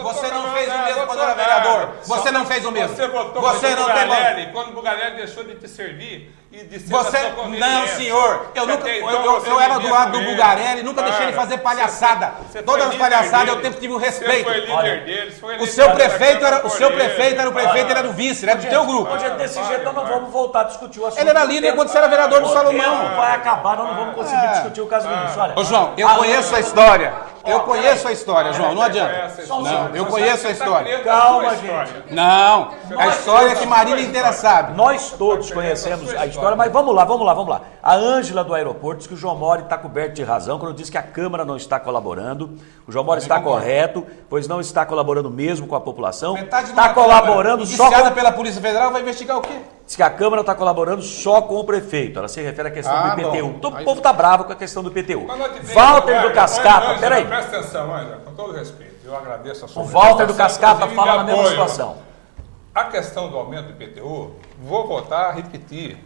Você não fez o mesmo quando era vereador. Você não fez o mesmo. Você votou você não Bugarelli, quando o Bugarelli deixou de te servir e de ser você não, senhor. Eu era do lado do Bugarelli, nunca deixei ele fazer palhaçada. Todas as palhaçadas eu sempre tive o respeito. Você foi líder deles, o seu prefeito era o prefeito, ele era o vice, ele era do teu grupo. Desse jeito nós não vamos voltar a discutir o assunto. Ele era líder quando você era vereador do Salomão. Não vai acabar, nós não vamos conseguir discutir o caso do Vinícius. Olha. Ô, João, eu conheço a história. Eu conheço a história, João, não adianta. Não, eu conheço a história. Calma, gente. Não, a história é que Marília inteira sabe. Nós todos conhecemos a história, mas vamos lá. A Ângela do aeroporto diz que o João Mori está coberto de razão quando diz que a Câmara não está colaborando. O João Mori está correto, pois não está colaborando mesmo com a população. Está colaborando só com... pela Polícia Federal vai investigar o quê? Diz que a Câmara está colaborando só com o prefeito. Ela se refere à questão do IPTU. O povo está bravo com a questão do IPTU. Walter do Cascata, peraí. Presta atenção, Ângela, com todo respeito. Eu agradeço a sua O Walter do Cascata fala na mesma situação. A questão do aumento do IPTU, vou voltar a repetir.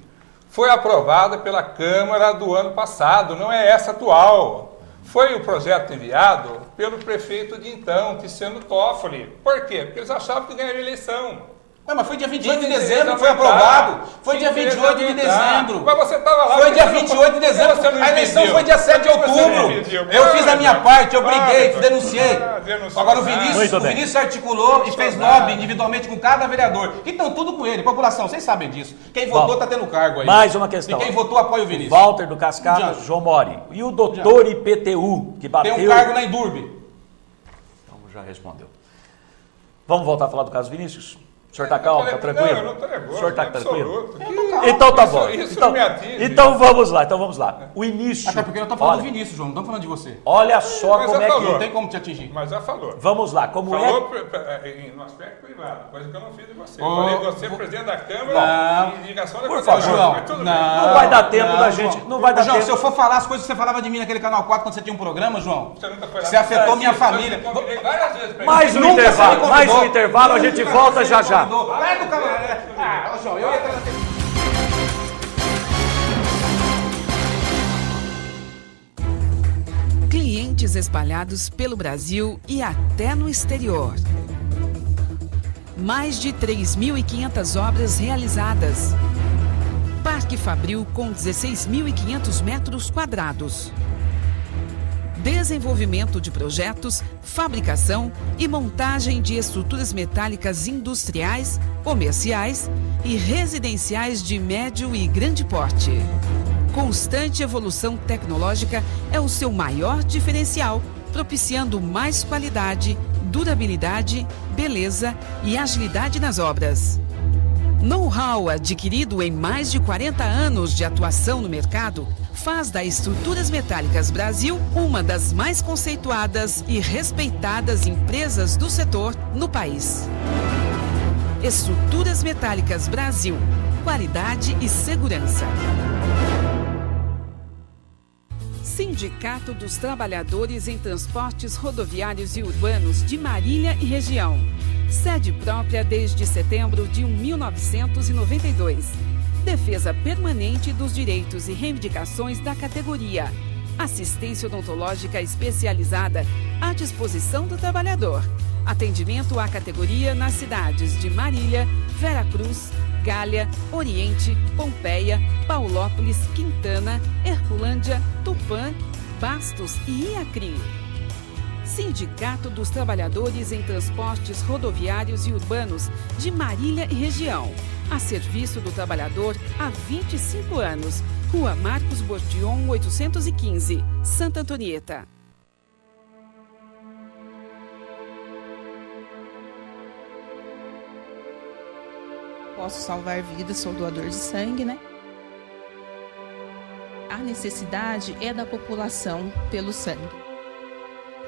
Foi aprovada pela Câmara do ano passado, não é essa atual. Foi o projeto enviado pelo prefeito de então, Tiziano Toffoli. Por quê? Porque eles achavam que ganharia a eleição. Mas foi dia 28 de dezembro que foi aprovado. Foi dia 28 de dezembro. Mas você estava lá. Foi dia 28 de dezembro. A eleição foi dia 7 de outubro. Eu fiz a minha parte, eu briguei, denunciei. Agora o Vinícius articulou e fez lobby individualmente com cada vereador. Então tudo com ele. População, vocês sabem disso. Quem votou está tendo cargo aí. Mais uma questão. E quem votou apoia o Vinícius. Walter do Cascado, João Mori. E o doutor IPTU, que bateu... Tem um cargo na Indurb. Então já respondeu. Vamos voltar a falar do caso Vinícius? O senhor está calmo? Está tranquilo? Não, eu não estou nervoso. O senhor está tranquilo? Então tá bom. Isso me atinge. Então vamos lá. O início... Até porque eu estou falando do Vinícius, João. Não estamos falando de você. Olha só como é que... Não tem como te atingir. Mas já falou. Vamos lá. Como falou no aspecto privado, coisa que eu não fiz de você. Eu falei você, presidente da Câmara, e indicação da por favor, João. Não vai dar tempo da gente... Não vai dar João, tempo. se eu for falar as coisas que você falava de mim naquele Canal 4 quando você tinha um programa, João, você nunca foi lá. Você afetou minha família. Várias vezes pra Mais um intervalo, a gente volta já. Vai do canal. João, eu ia entrar na Clientes espalhados pelo Brasil e até no exterior. Mais de 3.500 obras realizadas. Parque Fabril com 16.500 metros quadrados. Desenvolvimento de projetos, fabricação e montagem de estruturas metálicas industriais, comerciais e residenciais de médio e grande porte. Constante evolução tecnológica é o seu maior diferencial, propiciando mais qualidade, durabilidade, beleza e agilidade nas obras. Know-how adquirido em mais de 40 anos de atuação no mercado faz da Estruturas Metálicas Brasil uma das mais conceituadas e respeitadas empresas do setor no país. Estruturas Metálicas Brasil. Qualidade e segurança. Sindicato dos Trabalhadores em Transportes Rodoviários e Urbanos de Marília e Região. Sede própria desde setembro de 1992. Defesa permanente dos direitos e reivindicações da categoria. Assistência odontológica especializada à disposição do trabalhador. Atendimento à categoria nas cidades de Marília, Veracruz, Galha, Oriente, Pompeia, Paulópolis, Quintana, Herculândia, Tupã, Bastos e Iacrim. Sindicato dos Trabalhadores em Transportes Rodoviários e Urbanos de Marília e Região. A serviço do trabalhador há 25 anos. Rua Marcos Bordion, 815, Santa Antonieta. Posso salvar vidas, sou doador de sangue, né? A necessidade é da população pelo sangue.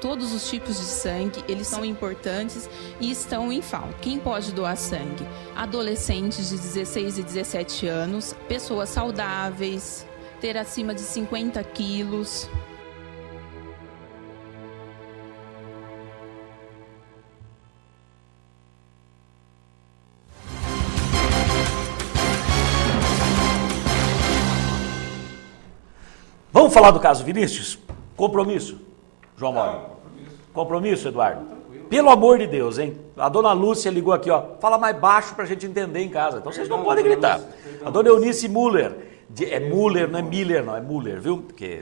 Todos os tipos de sangue, eles são importantes e estão em falta. Quem pode doar sangue? Adolescentes de 16 e 17 anos, pessoas saudáveis, ter acima de 50 quilos. Vamos falar do caso Vinícius? Compromisso, João Moro. Compromisso, Eduardo? Pelo amor de Deus, hein? A dona Lúcia ligou aqui, ó. Fala mais baixo pra gente entender em casa. Então vocês não podem gritar. A dona Eunice Muller. É Muller, não é Miller, não. É Muller, viu? Porque...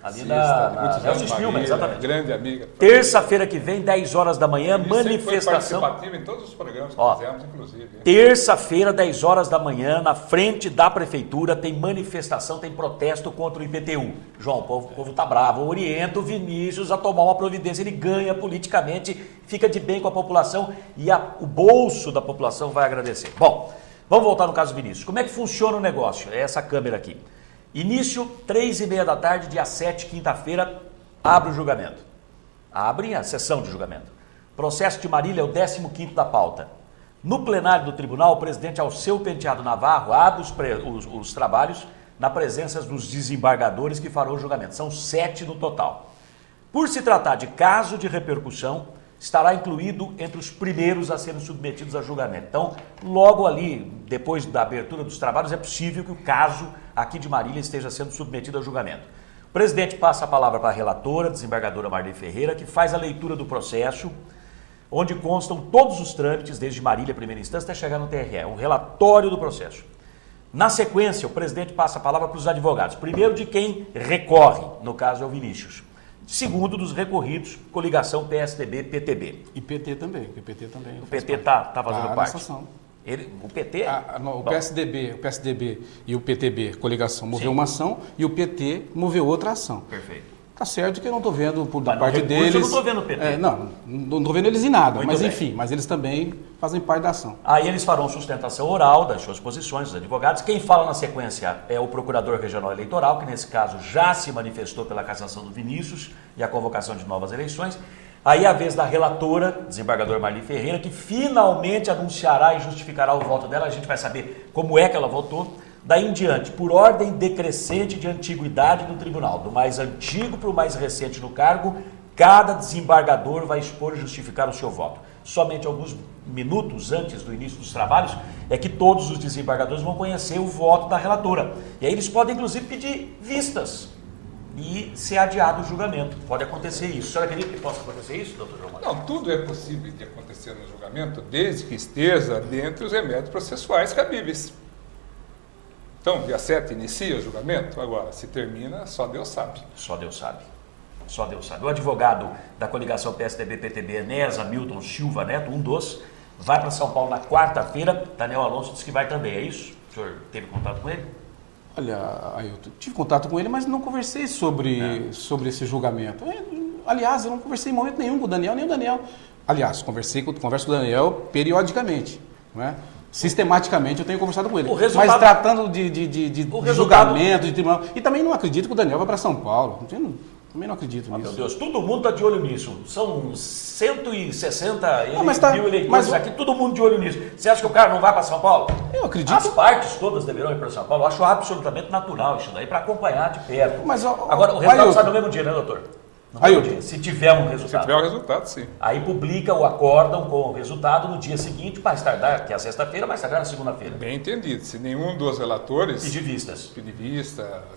ali na Spielman, exatamente. Grande amiga. Terça-feira que vem, 10 horas da manhã, manifestação. Foi participativo em todos os programas que fizemos, inclusive. Terça-feira, 10 horas da manhã, na frente da prefeitura, tem manifestação, tem protesto contra o IPTU. João, o povo tá bravo. Eu oriento o Vinícius a tomar uma providência. Ele ganha politicamente, fica de bem com a população e o bolso da população vai agradecer. Bom, vamos voltar no caso Vinícius. Como é que funciona o negócio? É essa câmera aqui. Início, 3h30 da tarde, dia 7, quinta-feira, abre o julgamento. Abre a sessão de julgamento. Processo de Marília é o 15º da pauta. No plenário do tribunal, o presidente Alceu Penteado Navarro abre os trabalhos na presença dos desembargadores que farão o julgamento. São 7 no total. Por se tratar de caso de repercussão, estará incluído entre os primeiros a serem submetidos a julgamento. Então, logo ali, depois da abertura dos trabalhos, é possível que o caso aqui de Marília esteja sendo submetido a julgamento. O presidente passa a palavra para a relatora, desembargadora Marli Ferreira, que faz a leitura do processo, onde constam todos os trâmites, desde Marília, primeira instância, até chegar no TRE, um relatório do processo. Na sequência, o presidente passa a palavra para os advogados. Primeiro, de quem recorre, no caso é o Vinícius. Segundo, dos recorridos, coligação PSDB-PTB. E PT também, que o PT também. O PT está fazendo parte. Ação. O PT? O PSDB e o PTB, coligação, moveu uma ação e o PT moveu outra ação. Perfeito. Tá certo que eu não estou vendo da Mas parte no recurso deles. eu não estou vendo o PT. Não estou vendo eles em nada, Muito mas bem. enfim, mas eles também fazem parte da ação. Aí eles farão sustentação oral das suas posições, os advogados. Quem fala na sequência é o Procurador Regional Eleitoral, que nesse caso já se manifestou pela cassação do Vinícius e a convocação de novas eleições. Aí é a vez da relatora, desembargadora Marli Ferreira, que finalmente anunciará e justificará o voto dela. A gente vai saber como é que ela votou. Daí em diante, por ordem decrescente de antiguidade no tribunal, do mais antigo para o mais recente no cargo, cada desembargador vai expor e justificar o seu voto. Somente alguns minutos antes do início dos trabalhos é que todos os desembargadores vão conhecer o voto da relatora. E aí eles podem, inclusive, pedir vistas e ser adiado o julgamento. Pode acontecer isso. O senhor acredita que possa acontecer isso, doutor João Maria? Não, tudo é possível de acontecer no julgamento, desde que esteja dentre os remédios processuais cabíveis. Então, dia 7 inicia o julgamento, agora, se termina, só Deus sabe. Só Deus sabe. Só Deus sabe. O advogado da coligação PSDB-PTB, Enéas Hamilton Silva Neto, um dos, vai para São Paulo na quarta-feira. Daniel Alonso disse que vai também, é isso? O senhor teve contato com ele? Olha, eu tive contato com ele, mas não conversei sobre esse julgamento. Aliás, eu não conversei em momento nenhum com o Daniel, nem o Daniel. Aliás, converso com o Daniel periodicamente, não é? Sistematicamente eu tenho conversado com ele. Mas tratando de julgamento, de tribunal. E também não acredito que o Daniel vai para São Paulo. Também não acredito nisso. Meu Deus, todo mundo está de olho nisso. São 160 mil eleitores mas aqui, todo mundo de olho nisso. Você acha que o cara não vai para São Paulo? Eu acredito. As partes todas deverão ir para São Paulo. Eu acho absolutamente natural isso daí, para acompanhar de perto. Mas, agora, o resultado sai no mesmo dia, né, doutor? Se tiver um resultado. Se tiver o resultado, sim. Aí publica o acórdão com o resultado no dia seguinte, mais tardar, que é a sexta-feira, mais tardar na segunda-feira. Bem entendido. Se nenhum dos relatores pedir vista,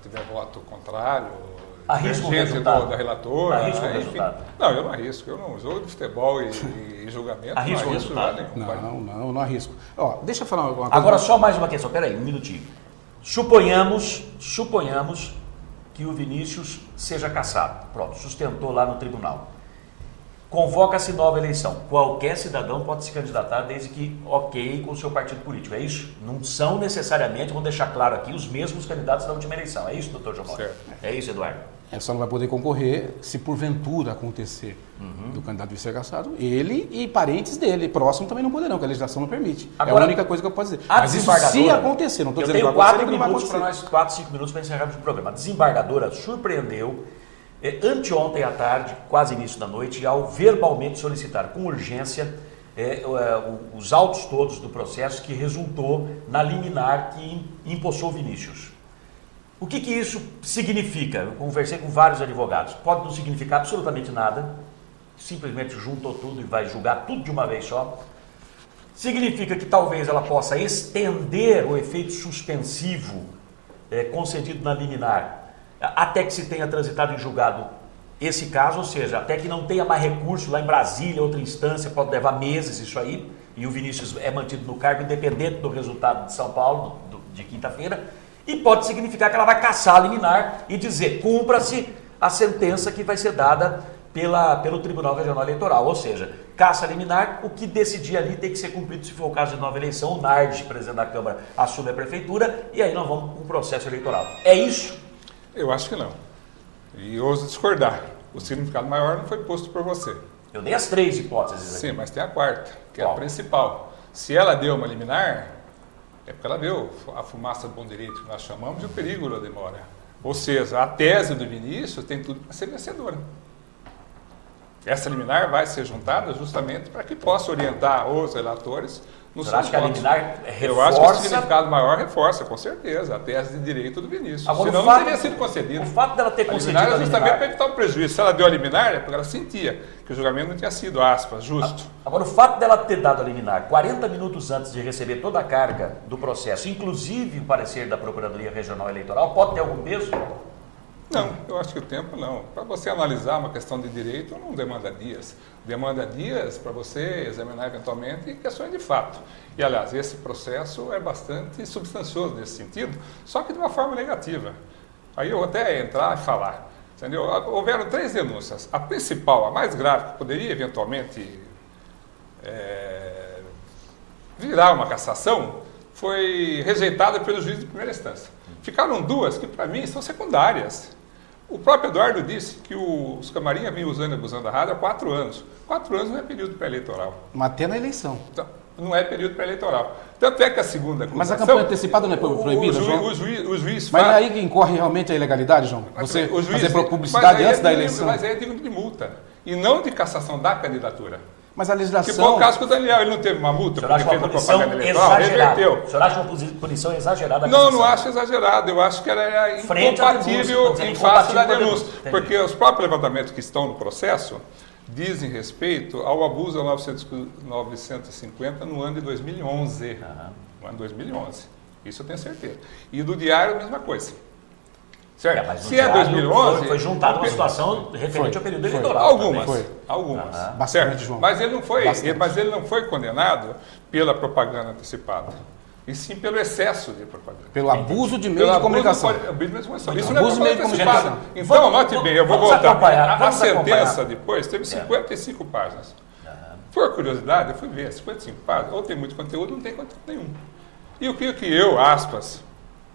tiver voto contrário, arrisca o resultado da relatora, arrisca o resultado. Não, eu não arrisco. Eu não jogo de futebol e julgamento. Arrisca o resultado. Não arrisco. Deixa eu falar uma coisa. Agora, só mais uma questão. Peraí, um minutinho. Suponhamos que o Vinícius seja cassado. Pronto, sustentou lá no tribunal. Convoca-se nova eleição. Qualquer cidadão pode se candidatar desde que ok com o seu partido político. É isso? Não são necessariamente, vamos deixar claro aqui, os mesmos candidatos da última eleição. É isso, doutor João Maria? É isso, Eduardo? Só não vai poder concorrer se porventura acontecer do candidato ser cassado. Ele e parentes dele, próximo, também não poderão, porque a legislação não permite. Agora, é a única coisa que eu posso dizer. Mas isso se acontecer, não estou dizendo que vai acontecer. Eu tenho 5 minutos para encerrarmos o programa. A desembargadora surpreendeu anteontem à tarde, quase início da noite, ao verbalmente solicitar com urgência os autos todos do processo que resultou na liminar que empossou Vinícius. O que isso significa? Eu conversei com vários advogados. Pode não significar absolutamente nada, simplesmente juntou tudo e vai julgar tudo de uma vez só. Significa que talvez ela possa estender o efeito suspensivo concedido na liminar até que se tenha transitado em julgado esse caso, ou seja, até que não tenha mais recurso lá em Brasília, outra instância, pode levar meses isso aí, e o Vinícius é mantido no cargo independente do resultado de São Paulo, de quinta-feira, e pode significar que ela vai cassar a liminar e dizer, cumpra-se a sentença que vai ser dada pelo Tribunal Regional Eleitoral, ou seja, caça a liminar, o que decidir ali tem que ser cumprido se for o caso de nova eleição, o NARD, presidente da Câmara, assume a prefeitura, e aí nós vamos para um processo eleitoral. É isso? Eu acho que não. E ouso discordar. O significado maior não foi posto por você. Eu dei as 3 hipóteses aqui. Sim, mas tem a quarta, que é a principal. Se ela deu uma liminar, é porque ela deu a fumaça do bom direito que nós chamamos e o perigo da demora. Ou seja, a tese do Vinícius tem tudo para ser vencedora. Essa liminar vai ser juntada justamente para que possa orientar os relatores nos seus votos. Que a liminar reforça... Eu acho que o significado maior reforça, com certeza, a tese de direito do Vinícius. Agora, senão não teria sido concedido. O fato dela ter concedido a liminar é justamente para evitar o prejuízo. Se ela deu a liminar, é porque ela sentia que o julgamento não tinha sido, aspas, justo. Agora, o fato dela ter dado a liminar 40 minutos antes de receber toda a carga do processo, inclusive o parecer da Procuradoria Regional Eleitoral, pode ter algum peso? Não, eu acho que o tempo não. Para você analisar uma questão de direito, não demanda dias. Demanda dias para você examinar eventualmente questões de fato. E, aliás, esse processo é bastante substancioso nesse sentido, só que de uma forma negativa. Aí eu vou até entrar e falar. Entendeu? Houveram 3 denúncias. A principal, a mais grave, que poderia eventualmente virar uma cassação, foi rejeitada pelo juiz de primeira instância. Ficaram 2 que, para mim, são secundárias. O próprio Eduardo disse que os Camarinha vinham usando e abusando da rádio há 4 anos. 4 anos não é período pré-eleitoral. Mas até na eleição. Então, não é período pré-eleitoral. Tanto é que a segunda acusação... Mas a campanha antecipada não é proibida, João? O juiz Mas faz... é aí que incorre realmente a ilegalidade, João? Você fazer publicidade antes da eleição? Mas aí é digno de multa. E não de cassação da candidatura. Mas a legislação... Que foi o caso que o Daniel, ele não teve uma multa porque fez a propaganda eleitoral, reverteu. O senhor acha uma punição exagerada? Não acho exagerado. Eu acho que ela era incompatível em face da denúncia. Porque os próprios levantamentos que estão no processo dizem respeito ao abuso da 950 no ano de 2011. No ano de 2011. Isso eu tenho certeza. E do diário, a mesma coisa. Certo? Mas se é 2011... Foi juntada uma situação referente ao período eleitoral. Algumas. Bastante, João. Mas ele não foi condenado pela propaganda antecipada. E sim pelo excesso de propaganda. Pelo abuso de meio de comunicação. Isso não é propaganda antecipada. Então, note bem, eu vou voltar. A sentença depois teve 55 páginas. Por curiosidade, eu fui ver, 55 páginas, ou tem muito conteúdo, não tem conteúdo nenhum. E o que eu, aspas,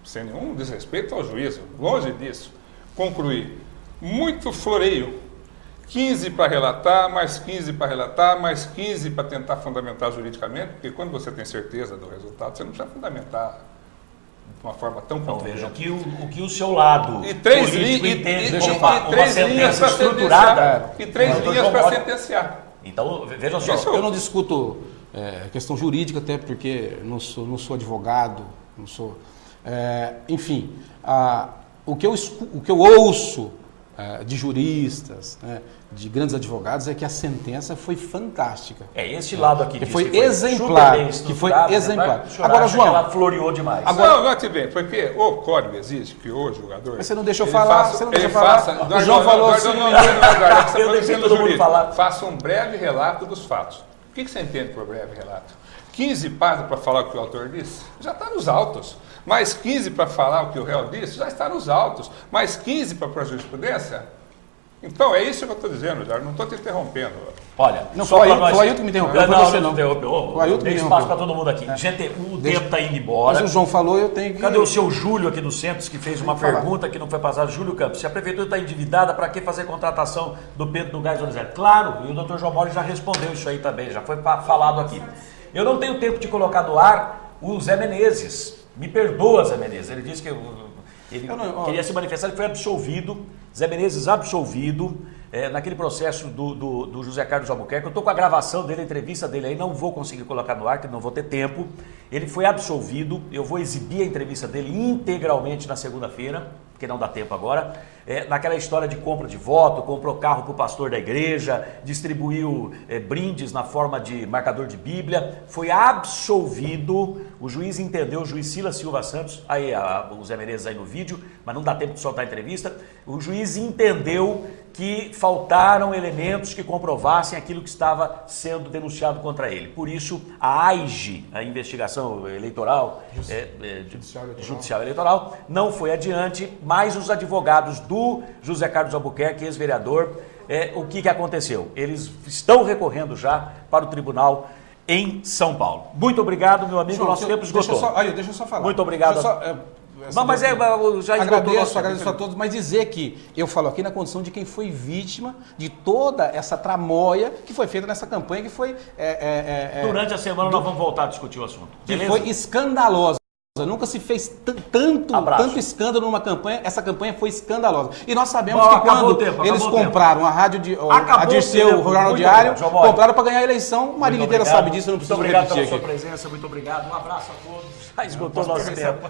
sem nenhum desrespeito ao juízo, longe disso, concluí. Muito floreio. 15 para relatar, mais 15 para relatar, mais 15 para tentar fundamentar juridicamente, porque quando você tem certeza do resultado, você não precisa fundamentar de uma forma tão contundente. Veja, o que o seu lado e 3 entende como uma sentença estruturada. E 3 linhas para sentenciar. Então, veja só. Eu não discuto questão jurídica, até porque não sou advogado, não sou... enfim, o que eu ouço de juristas, de grandes advogados, é que a sentença foi fantástica. Este lado aqui que foi exemplar. Agora, João, ela floreou demais. Não, note bem, porque o código exige que o julgador... Mas você não deixou falar, O João falou assim... Faça um breve relato dos fatos. O que você entende por breve relato? 15 páginas para falar o que o autor disse? Já está nos autos. Mais 15 para falar o que o réu disse? Já está nos autos. Mais 15 para a jurisprudência? Então, é isso que eu estou dizendo, Jorge. Não estou te interrompendo. Olha, não foi o Ailton que me interrompeu, não foi você não. Foi o Ailton que me interrompeu. Tem espaço para todo mundo aqui. Gente, o tempo está indo embora. Mas o João falou, eu tenho que... Cadê o seu Júlio aqui do Centros, que fez uma pergunta que não foi passada? Júlio Campos, se a prefeitura está endividada, para que fazer contratação do Pedro do Gás Donizete? Claro, e o doutor João Mori já respondeu isso aí também, já foi falado aqui. Eu não tenho tempo de colocar no ar o Zé Menezes. Me perdoa, Zé Menezes. Ele disse que ele queria se manifestar, ele foi absolvido. Zé Menezes absolvido naquele processo do José Carlos Albuquerque. Eu estou com a gravação dele, a entrevista dele aí, não vou conseguir colocar no ar, que não vou ter tempo. Ele foi absolvido, eu vou exibir a entrevista dele integralmente na segunda-feira, porque não dá tempo agora. Naquela história de compra de voto, comprou carro para o pastor da igreja, distribuiu brindes na forma de marcador de Bíblia, foi absolvido, o juiz entendeu, o juiz Silas Silva Santos, aí o Zé Menezes aí no vídeo, mas não dá tempo de soltar a entrevista, o juiz entendeu que faltaram elementos que comprovassem aquilo que estava sendo denunciado contra ele. Por isso, a AIGE, a investigação eleitoral, judicial eleitoral, não foi adiante, mas os advogados do José Carlos Albuquerque, ex-vereador, o que aconteceu? Eles estão recorrendo já para o tribunal em São Paulo. Muito obrigado, meu amigo, nosso tempo esgotou. Deixa eu só falar. Muito obrigado. Não, mas já agradeço a todos, mas dizer que eu falo aqui na condição de quem foi vítima de toda essa tramóia que foi feita nessa campanha, que foi... Durante a semana nós vamos voltar a discutir o assunto. Que foi escandalosa. Nunca se fez tanto escândalo numa campanha, essa campanha foi escandalosa. E nós sabemos que quando eles compraram a rádio, a Dirceu, o Jornal Diário, compraram para ganhar a eleição, o Marinho inteira sabe disso, eu não preciso repetir aqui. Muito obrigado pela sua presença, muito obrigado, um abraço a todos. Já esgotou nosso tempo.